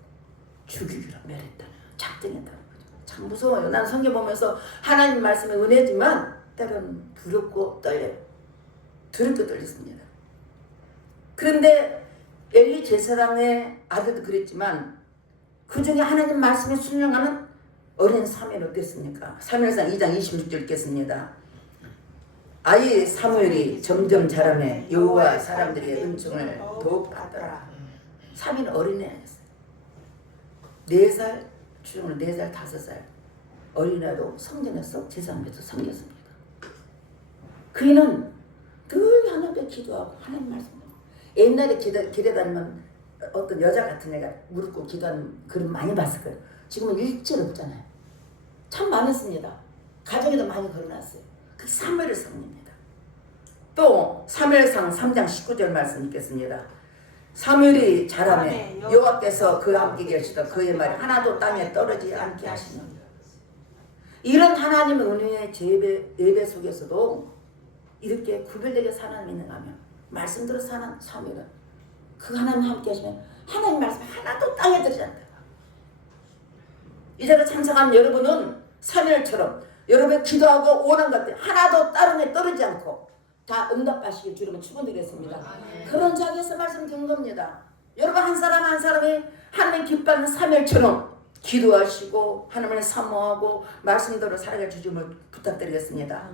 죽이기로 멸했다는 작정했다는 거죠. 참 무서워요. 난 성경 보면서 하나님 말씀의 은혜지만 때로는 두렵고 떨려요. 두렵고 떨렸습니다. 그런데 엘리 제사장의 아들도 그랬지만 그 중에 하나님 말씀에 순종하는 어린 사무엘 어땠습니까? 사무엘상 2장 26절 읽겠습니다. 아이 사무엘이 점점 자라매 여호와 사람들의 은총을 더욱 받더라. 사무엘은 어린애였어요. 4살, 주중은 4살, 5살 어린애도 성전에서 제사장에서 섬겼습니다. 그이는 늘 하나님께 기도하고 하나님 말씀하고 옛날에 기대 다니면 어떤 여자 같은 애가 무릎 꿇고 기도하는 그런 많이 봤을 거예요. 지금은 일절 없잖아요. 참 많았습니다. 가정에도 많이 걸어놨어요. 그 사무엘을 섬깁니다. 또 사무엘상 3장 19절 말씀 읽겠습니다. 사무엘이 자라매 여호와께서 그와 함께 계시다 그의 말이 하나도 땅에 떨어지지 않게 하시는 이런 하나님의 은혜의 예배 속에서도 이렇게 구별되게 사는 하나님 있는가 하면 말씀대로 사는 사무엘은 그 하나님 함께 하시면 하나님 말씀 하나도 땅에 들지 않다. 이 자리에 참석한 여러분은 사무엘처럼 여러분의 기도하고 원한 것들 하나도 다른 데 떨어지지 않고 다 응답하시길 주님은 축원드리겠습니다. 그런 자리에서 말씀 듣는 겁니다. 여러분 한 사람 한 사람이 하나님 기뻐하는 사무엘처럼 기도하시고 하나님을 사모하고 말씀대로 살아갈 주님을 부탁드리겠습니다.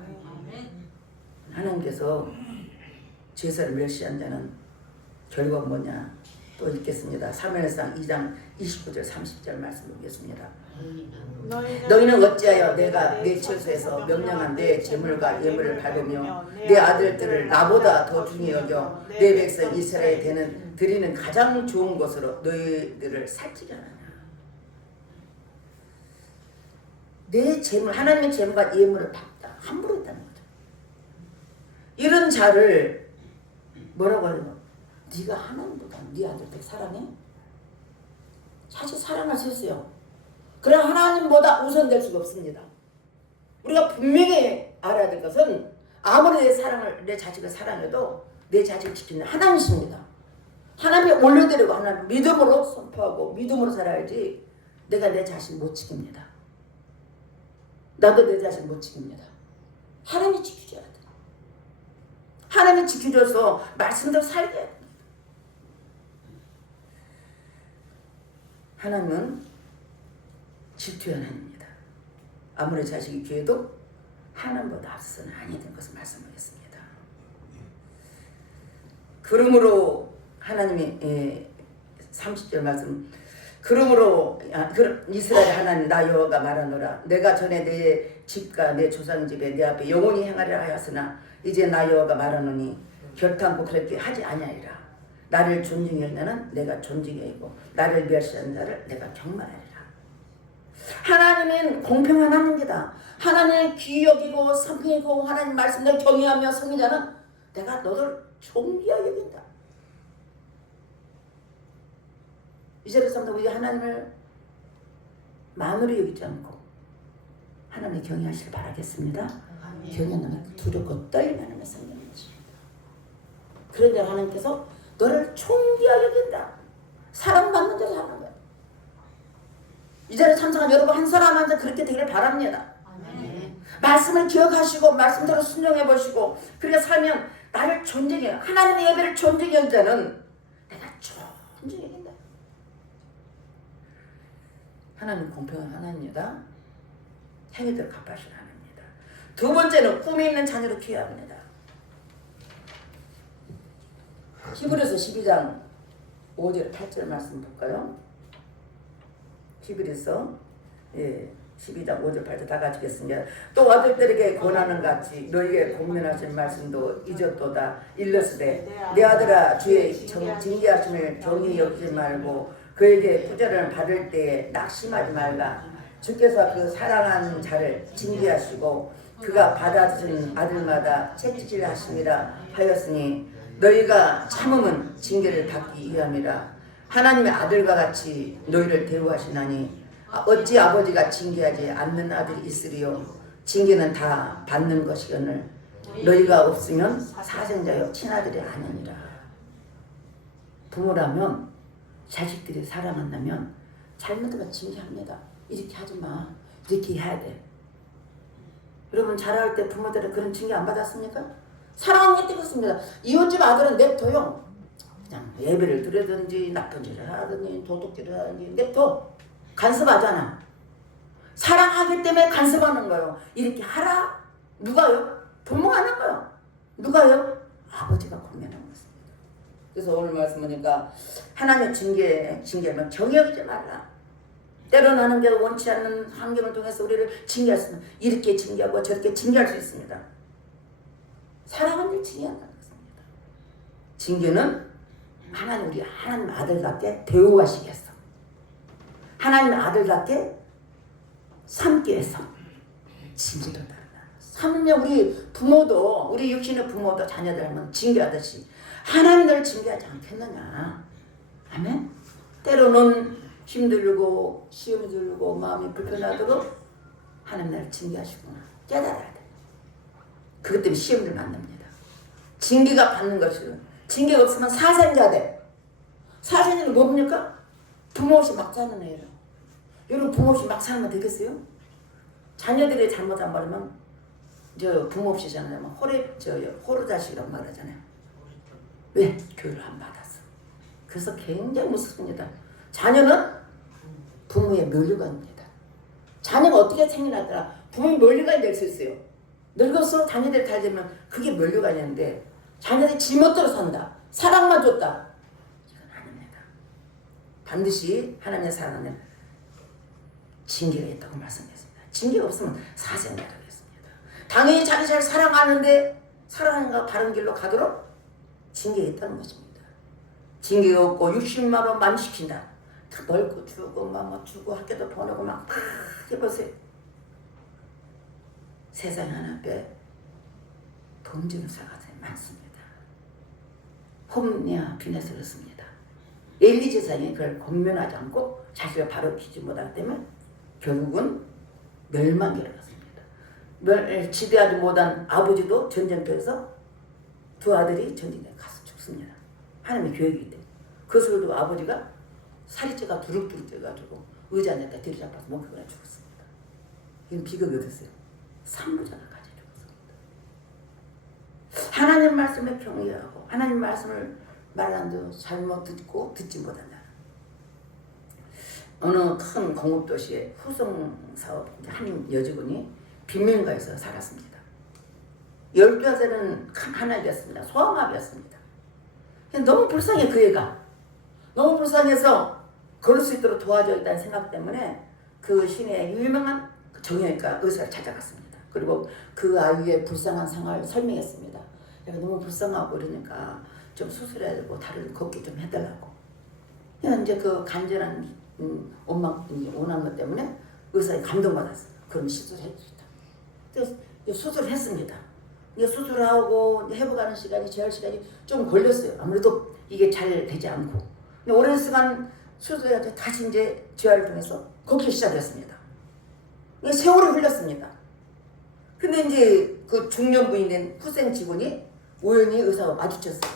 하나님께서 제사를 멸시한 자는 결과가 뭐냐 또 읽겠습니다. 사무엘상 2장 29절 30절 말씀 보겠습니다. 너희는 어찌하여 내가 내 처소에서 명령한 내 재물과 예물을 밟으며 내 아들들을 나보다 더 중히 여겨 내 백성 이스라엘에 드리는 가장 좋은 것으로 너희들을 살찌게 하느냐. 내 재물 하나님의 재물과 예물을 밟다 함부로 했다는 거죠. 이런 자를 뭐라고 하냐? 네가 하나님보다 네 아들들 사랑해? 사실 사랑할 수 있어요. 그러나 하나님보다 우선될 수가 없습니다. 우리가 분명히 알아야 될 것은 아무리 내 자식을 사랑해도 내 자식을 지키는 하나님이십니다. 하나님이 올려드리고 하나님 믿음으로 선포하고 믿음으로 살아야지 내가 내 자식 못 지킵니다. 나도 내 자식 못 지킵니다. 하나님이 지켜줘야 돼. 하나님이 지켜줘서 말씀대로 살게 해야 됩니다. 하나님은 질투의 하나님입니다. 아무리 자식이 귀해도 하나님보다 앞서는 아니된 것을 말씀하겠습니다. 그러므로 하나님이 30절 말씀 그러므로 이스라엘 하나님 나 여호와가 말하노라 내가 전에 내 집과 내 조상 집에 내 앞에 영원히 행하리라 하였으나 이제 나 여호와가 말하노니 결탄코 그렇게 하지 아니하리라. 나를 존중할 자는 내가 존중하고 나를 멸시하는 자를 내가 경멸하리라. 하나님은 공평한 하나님입니다. 하나님의 귀히 여기고 섬기고 하나님 말씀을 경외하며 섬기는 자는 내가 너를 존귀하게 여긴다. 이제를 삼는 우리 하나님을 만으로 여기지 않고 하나님의 경외하시길 바라겠습니다. 경외는 두렵고 떨림하는 성령이지. 그런데 하나님께서 너를 존귀하게 여긴다. 사랑받는 대로 사는 거야. 이 자리에 참석한 여러분 한 사람한테 그렇게 되기를 바랍니다. 말씀을 기억하시고 말씀대로 순종해 보시고 그렇게 살면 나를 존중해. 하나님의 예배를 존중해 온 자는 내가 존중해 준다. 하나님 공평한 하나님입니다. 행위대로 갚아주시는 하나님입니다. 두 번째는 꿈이 있는 자녀를 기여합니다. 히브리서 12장 5절 8절 말씀 볼까요? 히브리서 12장 5절 8절 다 같이 읽겠습니다. 또 아들들에게 권하는 같이 너희에게 공면하신 말씀도 잊었도다. 일렀으되 내 아들아 주의 징계하심을 종이 여기지 말고 그에게 구제를 받을 때에 낙심하지 말라. 주께서 그 사랑하는 자를 징계하시고 그가 받아들인 아들마다 채찍질 하심이라 하였으니 너희가 참음은 징계를 받기 위함이라. 하나님의 아들과 같이 너희를 대우하시나니 어찌 아버지가 징계하지 않는 아들이 있으리요. 징계는 다 받는 것이거늘 너희가 없으면 사생자여 친아들이 아니니라. 부모라면 자식들이 사랑한다면 잘못하면 징계합니다. 이렇게 하지 마. 이렇게 해야 돼. 여러분 자라올 때 부모들은 그런 징계 안 받았습니까? 사랑하는 게 뜨겁습니다. 이웃집 아들은 냅둬요. 그냥 예배를 드리든지 나쁜 짓을 하든지 도둑질을 하든지 냅둬. 간섭하잖아. 사랑하기 때문에 간섭하는 거예요. 이렇게 하라. 누가요? 부모가 하는 거예요. 누가요? 아버지가 공면하는 것입니다. 그래서 오늘 말씀하니까 하나님의 징계하면 정여기지 말라. 때로는 하나님께서 원치 않는 환경을 통해서 우리를 징계할 수 있는 이렇게 징계하고 저렇게 징계할 수 있습니다. 사랑은 늘 징계한다는 것입니다. 징계는 하나님 우리 하나님 아들답게 대우하시겠어. 하나님 아들답게 삼기 위해서 징계도 따른다. 삼면 우리 부모도 우리 육신의 부모도 자녀들은 징계하듯이 하나님을 징계하지 않겠느냐. 아멘. 때로는 힘들고 시험이 들고 마음이 불편하도록 하나님 나를 징계하시구나 깨달아야 돼. 그것 때문에 시험을 만납니다. 징계가 받는 것이고 징계가 없으면 사생자 돼. 사생자는 뭡니까? 부모 없이 막 사는 애예요. 여러분 부모 없이 막 살면 되겠어요? 자녀들이 잘못한 말하면 저 부모 없이 사는 호르자식이라고 말하잖아요. 왜? 교육을 안 받았어. 그래서 굉장히 무섭습니다. 자녀는 부모의 면류관입니다. 자녀가 어떻게 생겨났더라? 부모의 면류관이 될 수 있어요. 늙어서 자녀들이 잘 되면 그게 면류관이었는데 자녀들이 지멋대로 산다. 사랑만 줬다. 이건 아닙니다. 반드시 하나님의 사랑은 징계가 있다고 말씀했습니다. 징계가 없으면 사생자가 되겠습니다. 당연히 자기 잘 사랑하는데 사랑하는 가 바른 길로 가도록 징계가 있다는 것입니다. 징계가 없고 60만 원 만시킨다. 넓고 주고 막 주고 학교도 보내고 막 해보세요. 세상 하나에 돈 주는 사가 많습니다. 홈리아 비네스 그렇습니다. 엘리 제사장이 그걸 권면하지 않고 자식을 바로 키지 못하기 때문에 결국은 멸망계를 갔습니다. 지배하지 못한 아버지도 전쟁터에서 두 아들이 전쟁터에 가서 죽습니다. 하나님의 계획이기 때문에. 그것을 두고 아버지가 살이죄가 두룩두룩 돼가지고 의자 안에다 들이잡아서 목표가 죽었습니다. 이건 비극이 어땠어요? 산모자가까지 죽었습니다. 하나님 말씀에 경외하고 하나님 말씀을 말하는데 잘못 듣고 듣지 못한다. 어느 큰 공업도시의 후송사업 한 여직원이 빈민가에서 살았습니다. 12아들은 하나이었습니다. 소아마비였습니다. 너무 불쌍해 그 애가. 너무 불쌍해서 걸을 수 있도록 도와줘야겠다는 생각 때문에 그 시내에 유명한 정형외과 의사를 찾아갔습니다. 그리고 그 아이의 불쌍한 상황을 설명했습니다. 내가 너무 불쌍하고 그러니까 좀 수술해야 되고 다리를 걷기 좀 해달라고. 이제 그 간절한 원한 것 때문에 의사에 감동받았어요. 그럼 수술해주겠다. 그래서 수술을 했습니다. 수술하고 회복하는 시간이 제할 시간이 좀 걸렸어요. 아무래도 이게 잘 되지 않고. 근데 오랜 시간 수술해가지고 다시 이제 재활을 통해서 걷기 시작했습니다. 세월이 흘렀습니다. 근데 이제 그 중년부인 후생 직원이 우연히 의사와 마주쳤어요.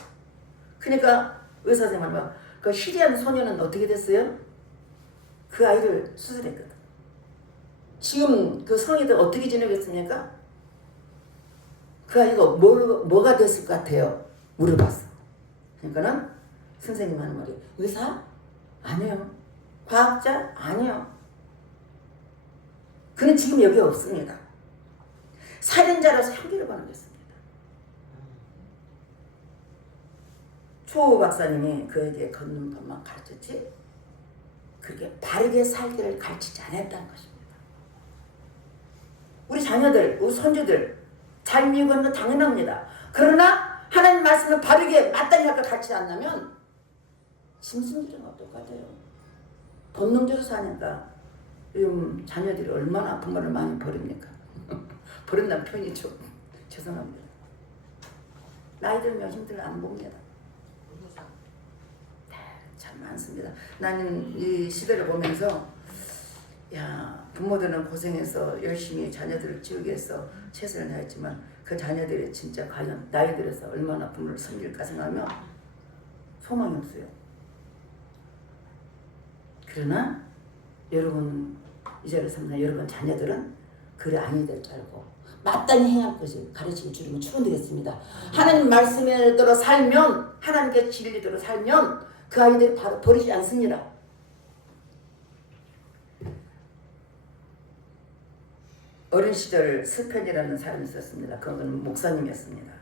그러니까 의사 선생님이 그 희귀한 소녀는 어떻게 됐어요? 그 아이를 수술했거든. 지금 그 성인들 어떻게 지내겠습니까? 그 아이가 뭐가 됐을 것 같아요? 물어봤어. 그러니까는 선생님 하는 말이 의사? 아니요. 과학자? 아니요. 그는 지금 여기 없습니다. 살인자로서 향기를 받겠습니다. 초 박사님이 그에게 걷는 법만 가르쳤지 그렇게 바르게 살기를 가르치지 않았다는 것입니다. 우리 자녀들, 우리 손주들 잘 미우는 건 당연합니다. 그러나 하나님 말씀을 바르게 마땅히 할 걸 가르치지 않으면 짐승들은 똑같아요. 본능대로 사니까 요즘 자녀들이 얼마나 아픈 거를 많이 버립니까? 버린다는 표현이 좀 죄송합니다. 나이 들면 힘들 안 봅니다. 참 많습니다. 나는 이 시대를 보면서 야 부모들은 고생해서 열심히 자녀들을 키우기 위해서 최선을 다했지만 그 자녀들이 진짜 과연 나이 들어서 얼마나 부모를 섬길까 생각하면 소망이 없어요. 그러나 여러분 이 자리에 삼는 여러분 자녀들은 그래 아니 될 줄 알고 마땅히 행할 것을 가르치고 주님은 축원드렸습니다. 하나님 말씀대로 살면 하나님께 진리대로 살면 그 아이들이 바로 버리지 않습니다. 어린 시절 스펜이라는 사람이 있었습니다. 그건 목사님이었습니다.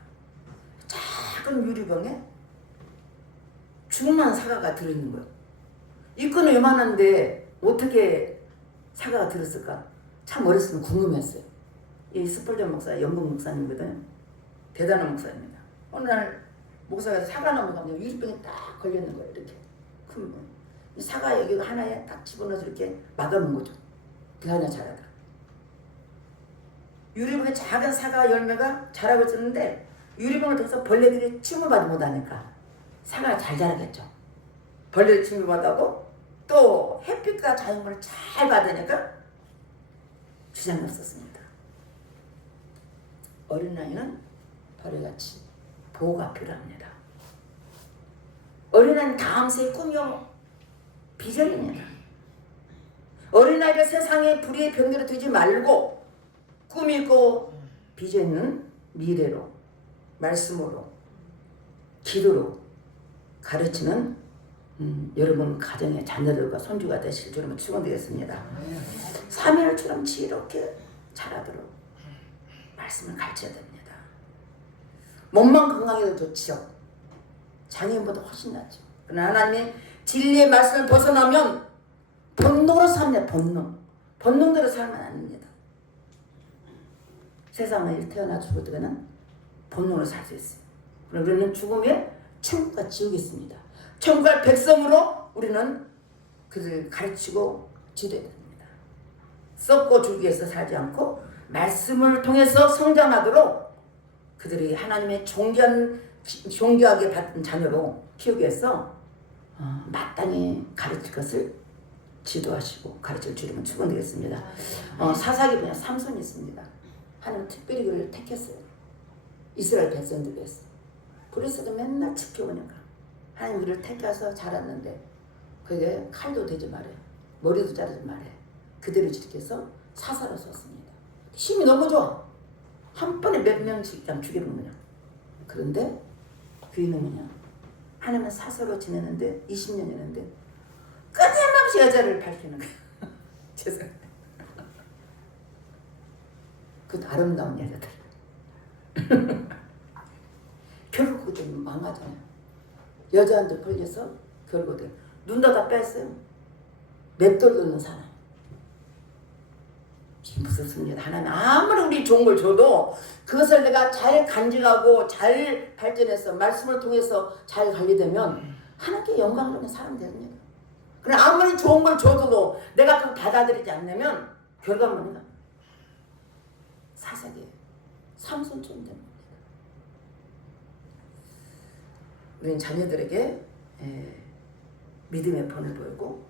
작은 유리병에 주문한 사과가 들어있는 거예요. 입구는 요만한데 어떻게 사과가 들었을까? 참 어렸을 때 궁금했어요. 이 스폴전 목사, 영국 목사님이거든요. 대단한 목사입니다. 어느 날 목사가 사과나무 가면 유리병에 딱 걸려있는 거예요. 이렇게 큰 거. 이 사과 여기가 하나에 딱 집어넣어서 이렇게 막아놓은 거죠. 그 하나 자라더라. 유리병에 작은 사과 열매가 자라고 있었는데 유리병을 통해서 벌레들이 침을 받지 못하니까 사과가 잘 자라겠죠. 벌레를 침을 받아고 또 햇빛과 자연물을 잘 받으니까 주장이 없었습니다. 어린아이는 벌레같이 보호가 필요합니다. 어린아이는 다음세의 꿈이요 비전입니다. 어린아이를 세상의 불의의 병대로 두지 말고 꿈이고 비전 있는 미래로 말씀으로 기도로 가르치는 여러분 가정의 자녀들과 손주가 되실 줄은 축원드리겠습니다. 3일처럼 지혜롭게 자라도록 말씀을 가르쳐야 됩니다. 몸만 건강해도 좋지요. 장애인보다 훨씬 낫죠. 그러나 하나님이 진리의 말씀을 벗어나면 본능으로 삽니다. 본능대로 살면 안 됩니다. 세상에 태어나 죽을 때는 본능으로 살 수 있어요. 우리는 죽음에 천국과 지옥이 있습니다. 천국의 백성으로 우리는 그들을 가르치고 지도해야 됩니다. 썩고 죽기 위해서 살지 않고 말씀을 통해서 성장하도록 그들이 하나님의 존귀하게 받은 자녀로 키우기 위해서 마땅히 가르칠 것을 지도하시고 가르칠 주님은 축원드리겠습니다. 사사기 보면 삼손이 있습니다. 하나님 특별히 그를 택했어요. 이스라엘 백성들 위해서. 그래서도 맨날 지켜보니까 하나님 그를 택해서 자랐는데 그게 칼도 되지 말해 머리도 자르지 말해 그대로 지켜서 사사로 썼습니다. 힘이 너무 좋아. 한 번에 몇 명씩 그냥 죽이는 거냐. 그런데 그 이놈은요 하나님은 사사로 지내는데 20년이었는데 끊임없이 여자를 밝히는 거야. 죄송해요. 그 아름다운 여자들. 결국 좀 망하잖아요. 여자한테 걸려서 결국은 눈 닫아 뺐어요. 맷돌 돋는 사람. 무섭습니다. 하나님 아무리 우리 좋은 걸 줘도 그것을 내가 잘 간직하고 잘 발전해서 말씀을 통해서 잘 관리되면 하나님께 영광을 받는 사람이 됩니다. 그러나 아무리 좋은 걸 줘도 내가 그걸 받아들이지 않으면 결과는 사색이에요. 삼손처럼 됩니다. 우리는 자녀들에게 믿음의 본을 보이고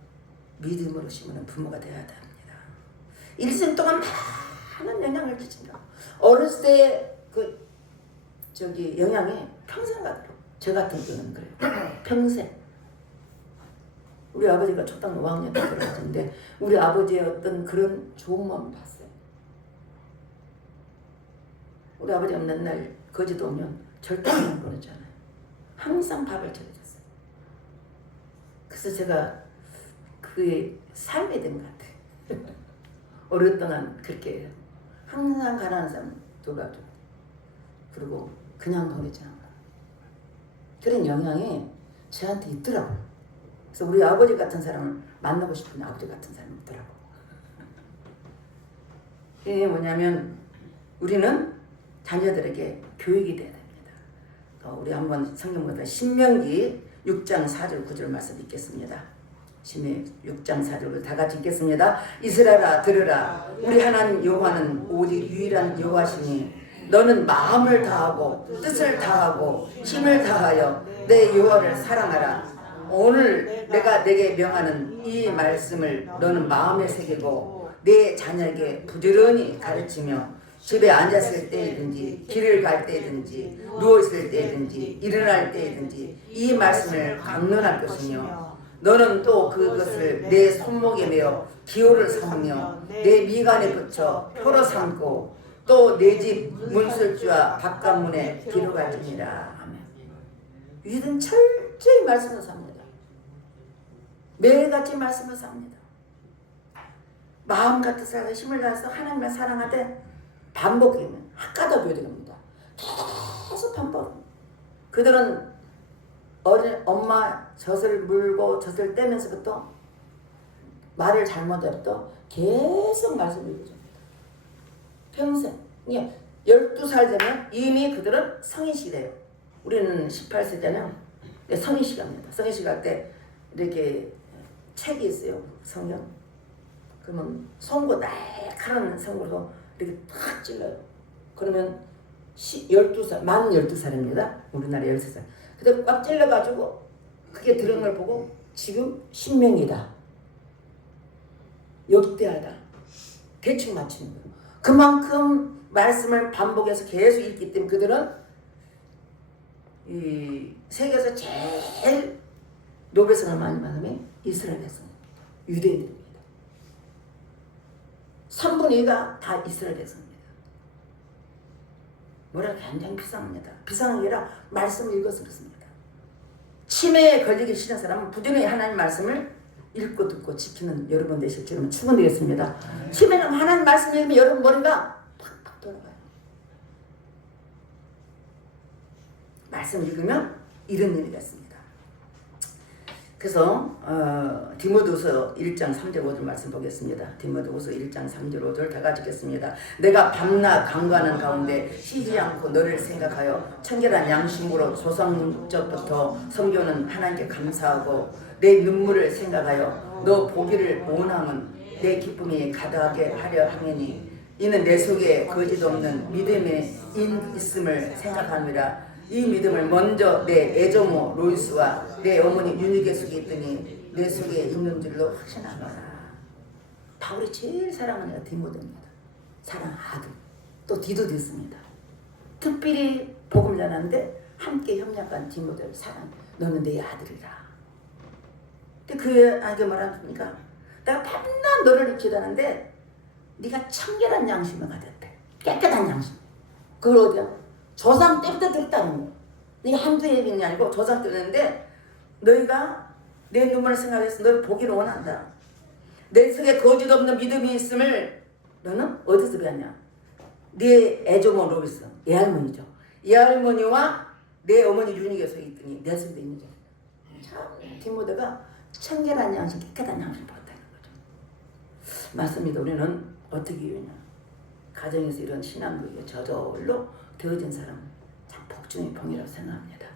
믿음으로 심는 부모가 되어야 합니다. 일생 동안 많은 영향을 끼친다. 어렸을 때 영향이 평생 가도록. 저 같은 경우는 그래요. 평생. 우리 아버지가 초등학교 5학년 때 들어갔는데 우리 아버지의 어떤 그런 좋은 마음을 봤어요. 우리 아버지가 맨날 거제도 오면 절대 안 보내잖아요. 항상 밥을 차려줬어요. 그래서 제가 그의 삶이 된 것 같아요. 오랫동안 그렇게 항상 가난한 사람 돌봐주고 그리고 그냥 보내지 않아. 그런 영향이 저한테 있더라고요. 그래서 우리 아버지 같은 사람을 만나고 싶은 아버지 같은 사람이 있더라고요. 이게 뭐냐면 우리는 자녀들에게 교육이 돼야 됩니다. 우리 한번 성경보다 신명기 6장 4절 9절 말씀 읽겠습니다. 신명기 6장 4절로 다 같이 읽겠습니다. 이스라엘아 들으라. 우리 하나님 여호와는 오직 유일한 여호와시니 너는 마음을 다하고 뜻을 다하고 힘을 다하여 내 여호와를 사랑하라. 오늘 내가 내게 명하는 이 말씀을 너는 마음에 새기고 내 자녀에게 부지런히 가르치며 집에 앉았을 때이든지 길을 갈 때이든지 누워있을 때이든지 일어날 때이든지 이 말씀을 강론할 것이며 너는 또 그것을 내 손목에 메어 기호를 삼으며 내 미간에 붙여 표로 삼고 또 내 집 문설주와 바깥문에 기록할지니라. 아멘. 이들은 철저히 말씀을 삽니다. 매일같이 말씀을 삽니다. 마음 같은 사람의 힘을 다해서 하나님을 사랑하되 반복하면 학가다 교대입니다. 계속 반복. 그들은 엄마 젖을 물고 젖을 떼면서부터 말을 잘못해도 계속 말씀을 읽어줍니다. 평생. 12살 되면 이미 그들은 성인식이 돼요. 우리는 18세 때는 성인식 합니다. 성인식 할 때 이렇게 책이 있어요. 성경. 그러면 송곳 날카로운 송곳으로 이렇게 탁 찔러요. 그러면 12살, 만 12살입니다. 우리나라 13살. 근데 꽉 찔러가지고 그게 들은 걸 보고 지금 신명이다. 역대하다. 대충 맞추는 거예요. 그만큼 말씀을 반복해서 계속 읽기 때문에 그들은 이 세계에서 제일 노벨상을 많이 받으면 이스라엘 백성입니다. 유대인들입니다. 3분의 2가 다 이스라엘 백성입니다. 뭐라 굉장히 비상합니다. 비상한 게 아니라 말씀을 읽어서 그렇습니다. 치매에 걸리기 싫은 사람은 부지런히 하나님 말씀을 읽고 듣고 지키는 여러분 되실 줄은 축원되겠습니다. 치매는 하나님 말씀 읽으면 여러분 머리가 팍팍 돌아가요. 말씀 읽으면 이런 일이 됐습니다. 그래서 디모데후서 1장 3절 5절 말씀 보겠습니다. 디모데후서 1장 3절 5절 다 같이 읽겠습니다. 내가 밤낮 강구하는 가운데 쉬지 않고 너를 생각하여 청결한 양심으로 조상적부터 섬겨는 하나님께 감사하고 내 눈물을 생각하여 너 보기를 원함은 내 기쁨이 가득하게 하려 하느니 이는 내 속에 거짓 없는 믿음의 있음을 생각하느라 이 믿음을 먼저 내 애조모 로이스와 내 어머니 유니게 속에 있더니 내 속에 있는 줄로 확신하노라. 바울이 제일 사랑하는 애가 디모데입니다. 사랑 아들. 또 디도도 있습니다. 특별히 복음 전하는데 함께 협력한 디모데를 사랑. 너는 내 아들이라. 근데 그 아이가 뭐랍니까? 내가 밤낮 너를 기도하는데 네가 청결한 양심을 가졌대. 깨끗한 양심. 그걸 어디야? 조상 때부터 들었다는 거야. 네가 한두 얘기는 아니고 조상 때였는데 너희가 내 눈물을 생각해서 너를 보기를 원한다. 내 속에 거짓 없는 믿음이 있음을 너는 어디서 배웠냐? 네 애조모 로비스, 애 할머니죠. 애 할머니와 내 어머니 유니게 속에 있더니 내 속에 있는 줄. 참 디모데가 청결한 양심, 깨끗한 양심을 보았다는 거죠. 맞습니다. 우리는 어떻게 이루냐? 가정에서 이런 신앙교육에 저절로 되어진 사람은 참 복중의 병이라고 생각합니다.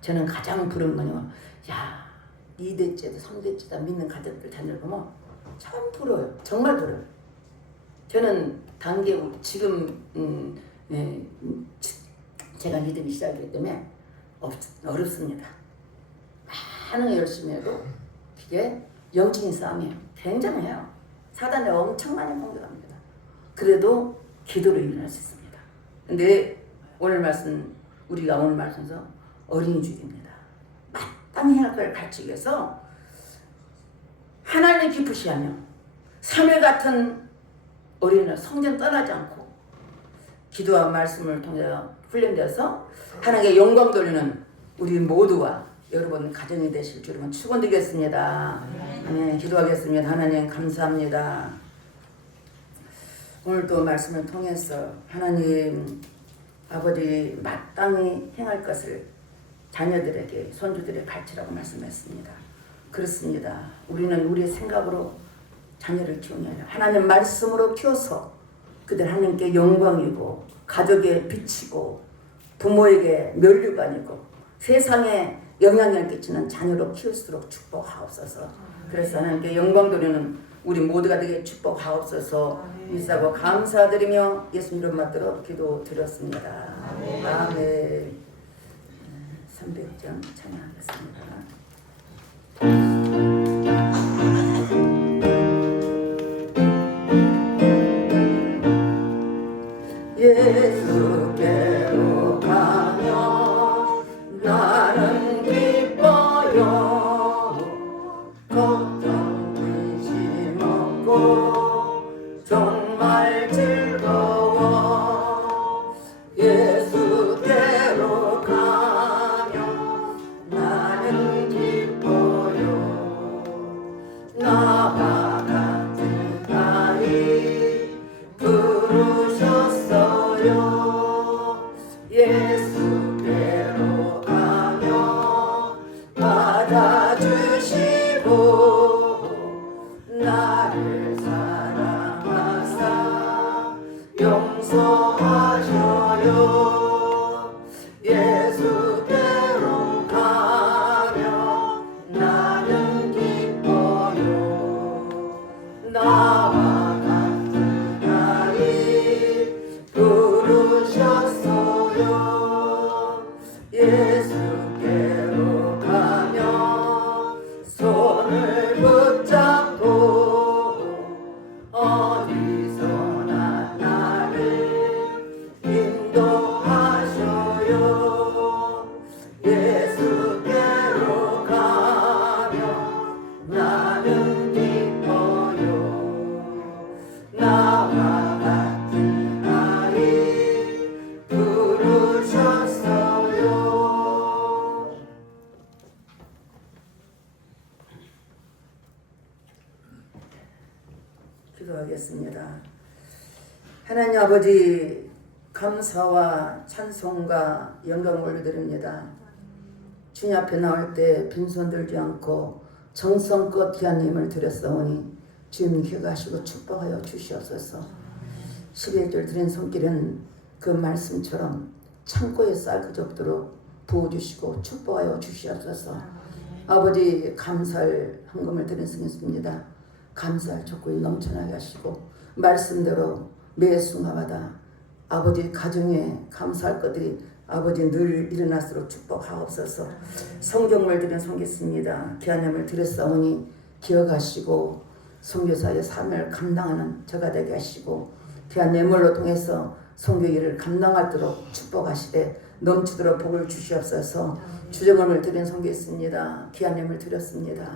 저는 가장 부러운 거는 2대째도 3대째다 믿는 가정들 자녀를 보면 참 부러워요. 정말 부러워요. 저는 단계 지금 제가 믿음이 시작이기 때문에 어렵습니다. 많은 열심히 해도 이게 영적인 싸움이에요. 굉장해요. 사단이 엄청 많이 공격합니다. 그래도 기도로 일어날 수 있습니다. 근데 오늘 말씀, 우리가 오늘 말씀에서 어린 죽입니다. 마땅히 할 걸 가르치기 위해서 하나님 기쁘시하며 사물 같은 어린이는 성전 떠나지 않고 기도와 말씀을 통해 훈련되어서 하나님께 영광 돌리는 우리 모두와 여러분 가정이 되실 줄은 축원드리겠습니다. 네, 기도하겠습니다. 하나님 감사합니다. 오늘 또 말씀을 통해서 하나님 아버지 마땅히 행할 것을 자녀들에게 손주들에게 가르치라고 말씀했습니다. 그렇습니다. 우리는 우리의 생각으로 자녀를 키우는 게 아니라 하나님 말씀으로 키워서 그들 하나님께 영광이고 가족에 비치고 부모에게 면류관이고 세상에 영향을 끼치는 자녀로 키울수록 축복하옵소서. 그래서 하나님께 영광 돌리는 우리 모두가 되게 축복하옵소서. 일사고 감사드리며 예수님 이름 받들어 기도 드렸습니다. 아멘. 300장 찬양하겠습니다. 예수께로 가며 나는 기뻐요. 걱정 근심 없고 정말 즐거워. 예수께로 가며 나는 기뻐요. 나와 같은 아이 부르셨어요. 예수께로 가며 받아주시고 나를 사랑하사 용서하셔요. 예수께로 가며 나는 기뻐요. 나와 같은 아이 부르셨어요. 예수께로 가며 손을 붙잡고 어디서나 나를 인도하셔요. 예수께로 가며 나는 기뻐요. 나와 같은 아이 부르셨어요. 기도하겠습니다. 하나님 아버지 감사와 찬송과 영광을 올려드립니다. 주님 앞에 나올 때 빈손 들지 않고 정성껏 귀한 힘을 드렸사오니 주님 기억하시고 축복하여 주시옵소서. 11절 드린 손길은 그 말씀처럼 창고에 쌀 그접도록 부어주시고 축복하여 주시옵소서. 아버지 감사할 헌금을 드린 승했습니다. 감사할 족구에 넘쳐나게 하시고 말씀대로 매 순간마다 아버지 가정에 감사할 것들이 아버지 늘 일어날수록 축복하옵소서. 성경을 드린 손겠습니다. 귀한함을 드렸사오니 기억하시고 선교사의 삶을 감당하는 저가 되게 하시고 귀한 예물로 통해서 선교 일을 감당하도록 축복하시되 넘치도록 복을 주시옵소서. 주정함을 드린 손겠습니다. 귀한 예물 드렸습니다.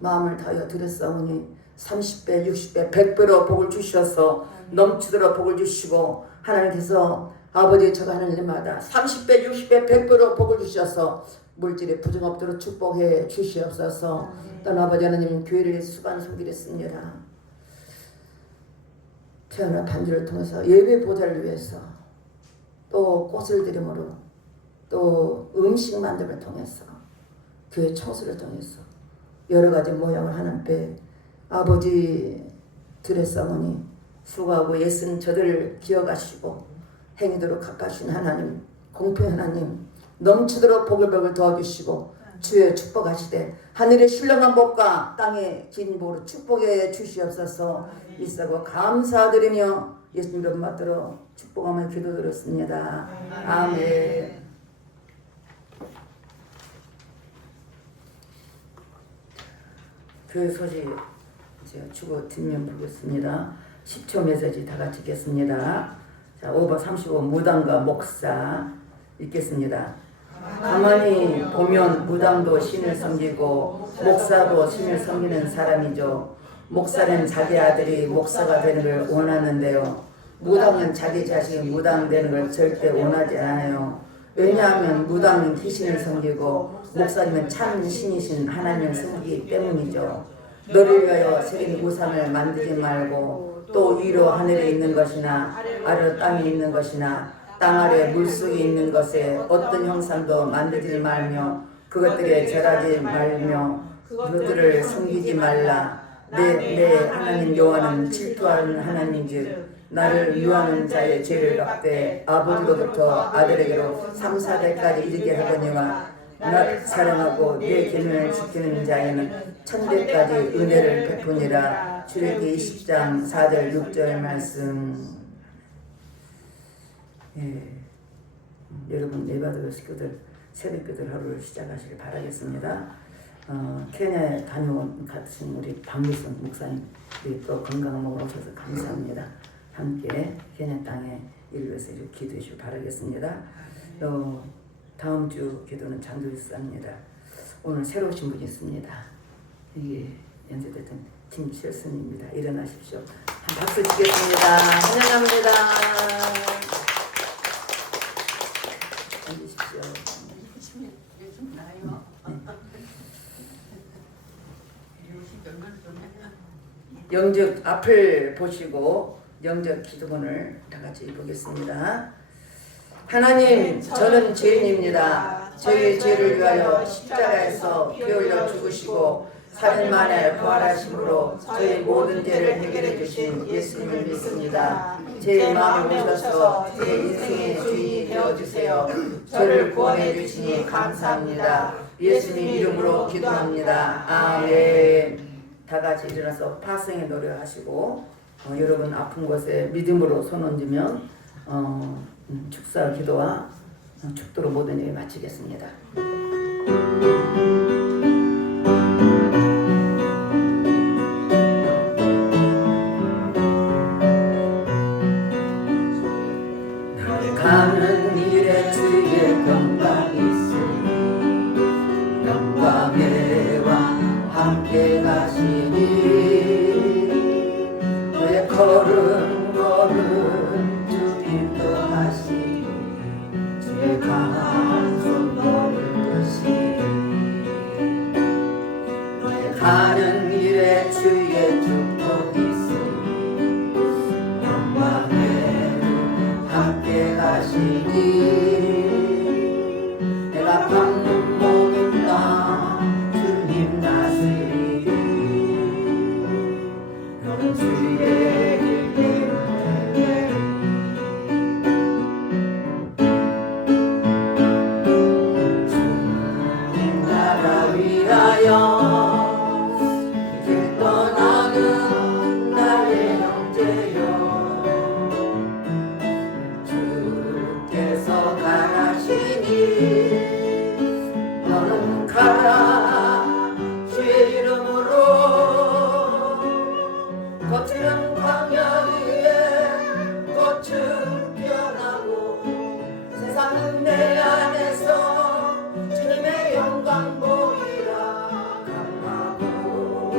마음을 다하여 드렸사오니 30배, 60배, 100배로 복을 주셔서 넘치도록 복을 주시고 하나님께서 아버지 저가 하는 일마다 30배, 60배, 100배로 복을 주셔서 물질에 부정 없도록 축복해 주시옵소서. 또한 아버지 하나님 교회를 수반 섬기겠습니다. 태어난 반주를 통해서 예배 보좌를 위해서 또 꽃을 드림으로 또 음식 만듦을 통해서 교회 청소를 통해서 여러 가지 모양을 하나님께 아버지 드렸사오니 수고하고 애쓴 저들을 기억하시고 행위도록 갚아주신 하나님, 공평 하나님 넘치도록 복을 도와주시고 주의 축복하시되 하늘의 신령한 복과 땅의 긴 복으로 축복해 주시옵소서. 일사고 감사드리며 예수님 이름 받들어 축복하며 기도드렸습니다. 아멘. 교회 소식 제가 주고 뒷면 보겠습니다. 10초 메시지 다 같이 읽겠습니다. 자, 5번 35 무당과 목사 읽겠습니다. 가만히 보면 무당도 신을 섬기고 목사도 신을 섬기는 사람이죠. 목사는 자기 아들이 목사가 되는 걸 원하는데요. 무당은 자기 자식이 무당 되는 걸 절대 원하지 않아요. 왜냐하면 무당은 귀신을 섬기고 목사님은 참 신이신 하나님을 섬기기 때문이죠. 너를 위하여 새긴 우상을 만들지 말고 또 위로 하늘에 있는 것이나 아래 땅에 있는 것이나 땅 아래 물속에 있는 것에 어떤 형상도 만들지 말며 그것들에 절하지 말며 그것들을 섬기지 말라. 내 하나님 여호와는 질투하는 하나님이지 나를 유하는 자의 죄를 갚되 아버지로부터 아들에게로 3, 4대까지 이르게 하거니와 나를 사랑하고 내 계명을 지키는 자에는 천대까지 은혜를 베푸니라. 출애굽기 20장 4절 6절 말씀. 여러분 네바드 식구들 새벽기도 하루를 시작하시길 바라겠습니다. 케냐에 다녀온 같은 우리 박미순 목사님 또 건강한 몸으로 오셔서 감사합니다. 함께 케냐 땅에 이를 위해서 기도해 주시기 바라겠습니다. 다음 주 기도는 장도일사입니다. 오늘 새로 오신 분이 있습니다. 이게 연세대전 김철순입니다. 일어나십시오. 한 박수 치겠습니다. 환영합니다. 앉으십시오. 영적 앞을 보시고 영적 기도문을 다 같이 보겠습니다. 하나님, 저는 죄인입니다. 저의 죄를 위하여 십자가에서 피 흘려 죽으시고 3일 만에 부활하심으로 저의 모든 죄를 해결해 주신 예수님을 믿습니다. 제 마음에 오셔서 제 인생의 주인이 되어주세요. 저를 구원해 주시니 감사합니다. 예수님 이름으로 기도합니다. 아멘. 다 같이 일어나서 파성의 노래하시고 여러분 아픈 곳에 믿음으로 손 얹으면 축사 기도와 축도로 모든 일 마치겠습니다. 가는 길에 주의 평강이 있으니 영광의 왕 함께 가시니 너의 걸음 주 인도하시니 주의 강한 손 너를 드시니 너의 가는 길에 주의 축복이 있으니 영광의 함께 가시니 내가 밟는 모든 땅 주님 다스리니 너는 주의 길 때문에 주님 나라 위하여 이제 떠나는 나의 형제여 주께서 가라시니 너는 가라 주의 이름으로 거칠은 광야 위에 꽃은 피어나고 세상은 내 안에서 주님의 영광 보이라 감하고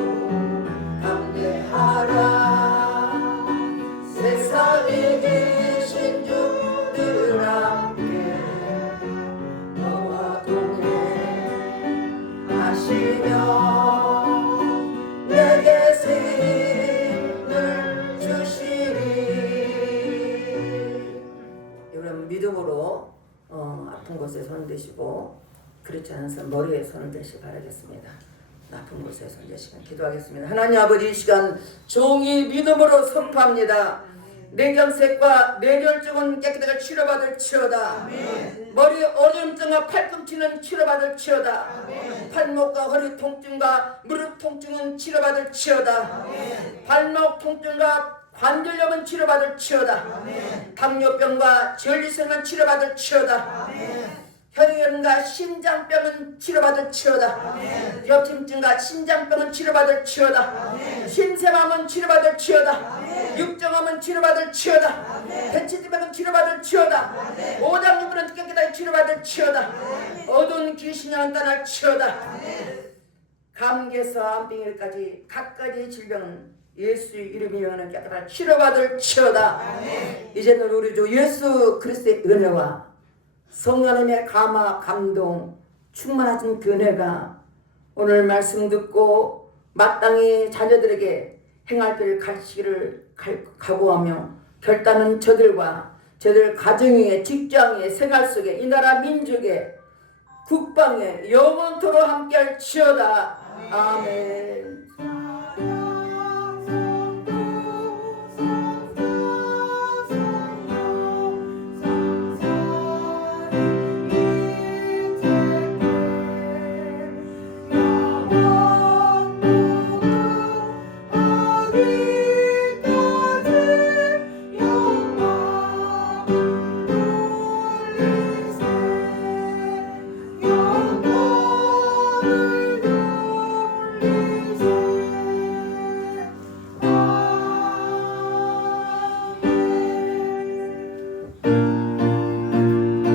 감개하라 세상에 계신 주들 함께 너와 동행하시며 내게 힘을 주시리. 여러분 믿음으로 아픈 곳에 손을 대시고 그렇지 않은 사람 머리에 손을 대시기 바라겠습니다. 아픈 곳에 손을 대시고 기도하겠습니다. 하나님 아버지 이 시간 종이 믿음으로 선포합니다. 뇌경색과 뇌졸중은 깨끗하게 치료받을 치어다. 머리 오줌증과 팔꿈치는 치료받을 치어다. 팔목과 허리 통증과 무릎 통증은 치료받을 치어다. 발목 통증과 관절염은 치료받을 치어다. 당뇨병과 전리성은 치료받을 치어다. 혈류염과 심장병은 치료받을 치료다. 협심증과 심장병은 치료받을 치료다. 심세맘은 치료받을 치료다. 육정암은 치료받을 치료다. 대치질병은 치료받을 치료다. 오장육부는 깨끗하게 치료받을 치료다. 어두운 귀신형은 떠날 치료다. 감기에서 암병일까지 각가지 질병은 예수 이름이 영원한 깨끗한 치료받을 치료다. 이제는 우리 주 예수 그리스도의 은혜와 성령님의 감화 감동 충만하신 그 은혜가 오늘 말씀 듣고 마땅히 자녀들에게 행할 길을 가시기를 각오하며 결단은 저들과 저들 가정에 직장에 생활 속에 이 나라 민족에 국방에 영원토록 함께할 치여다. 아멘.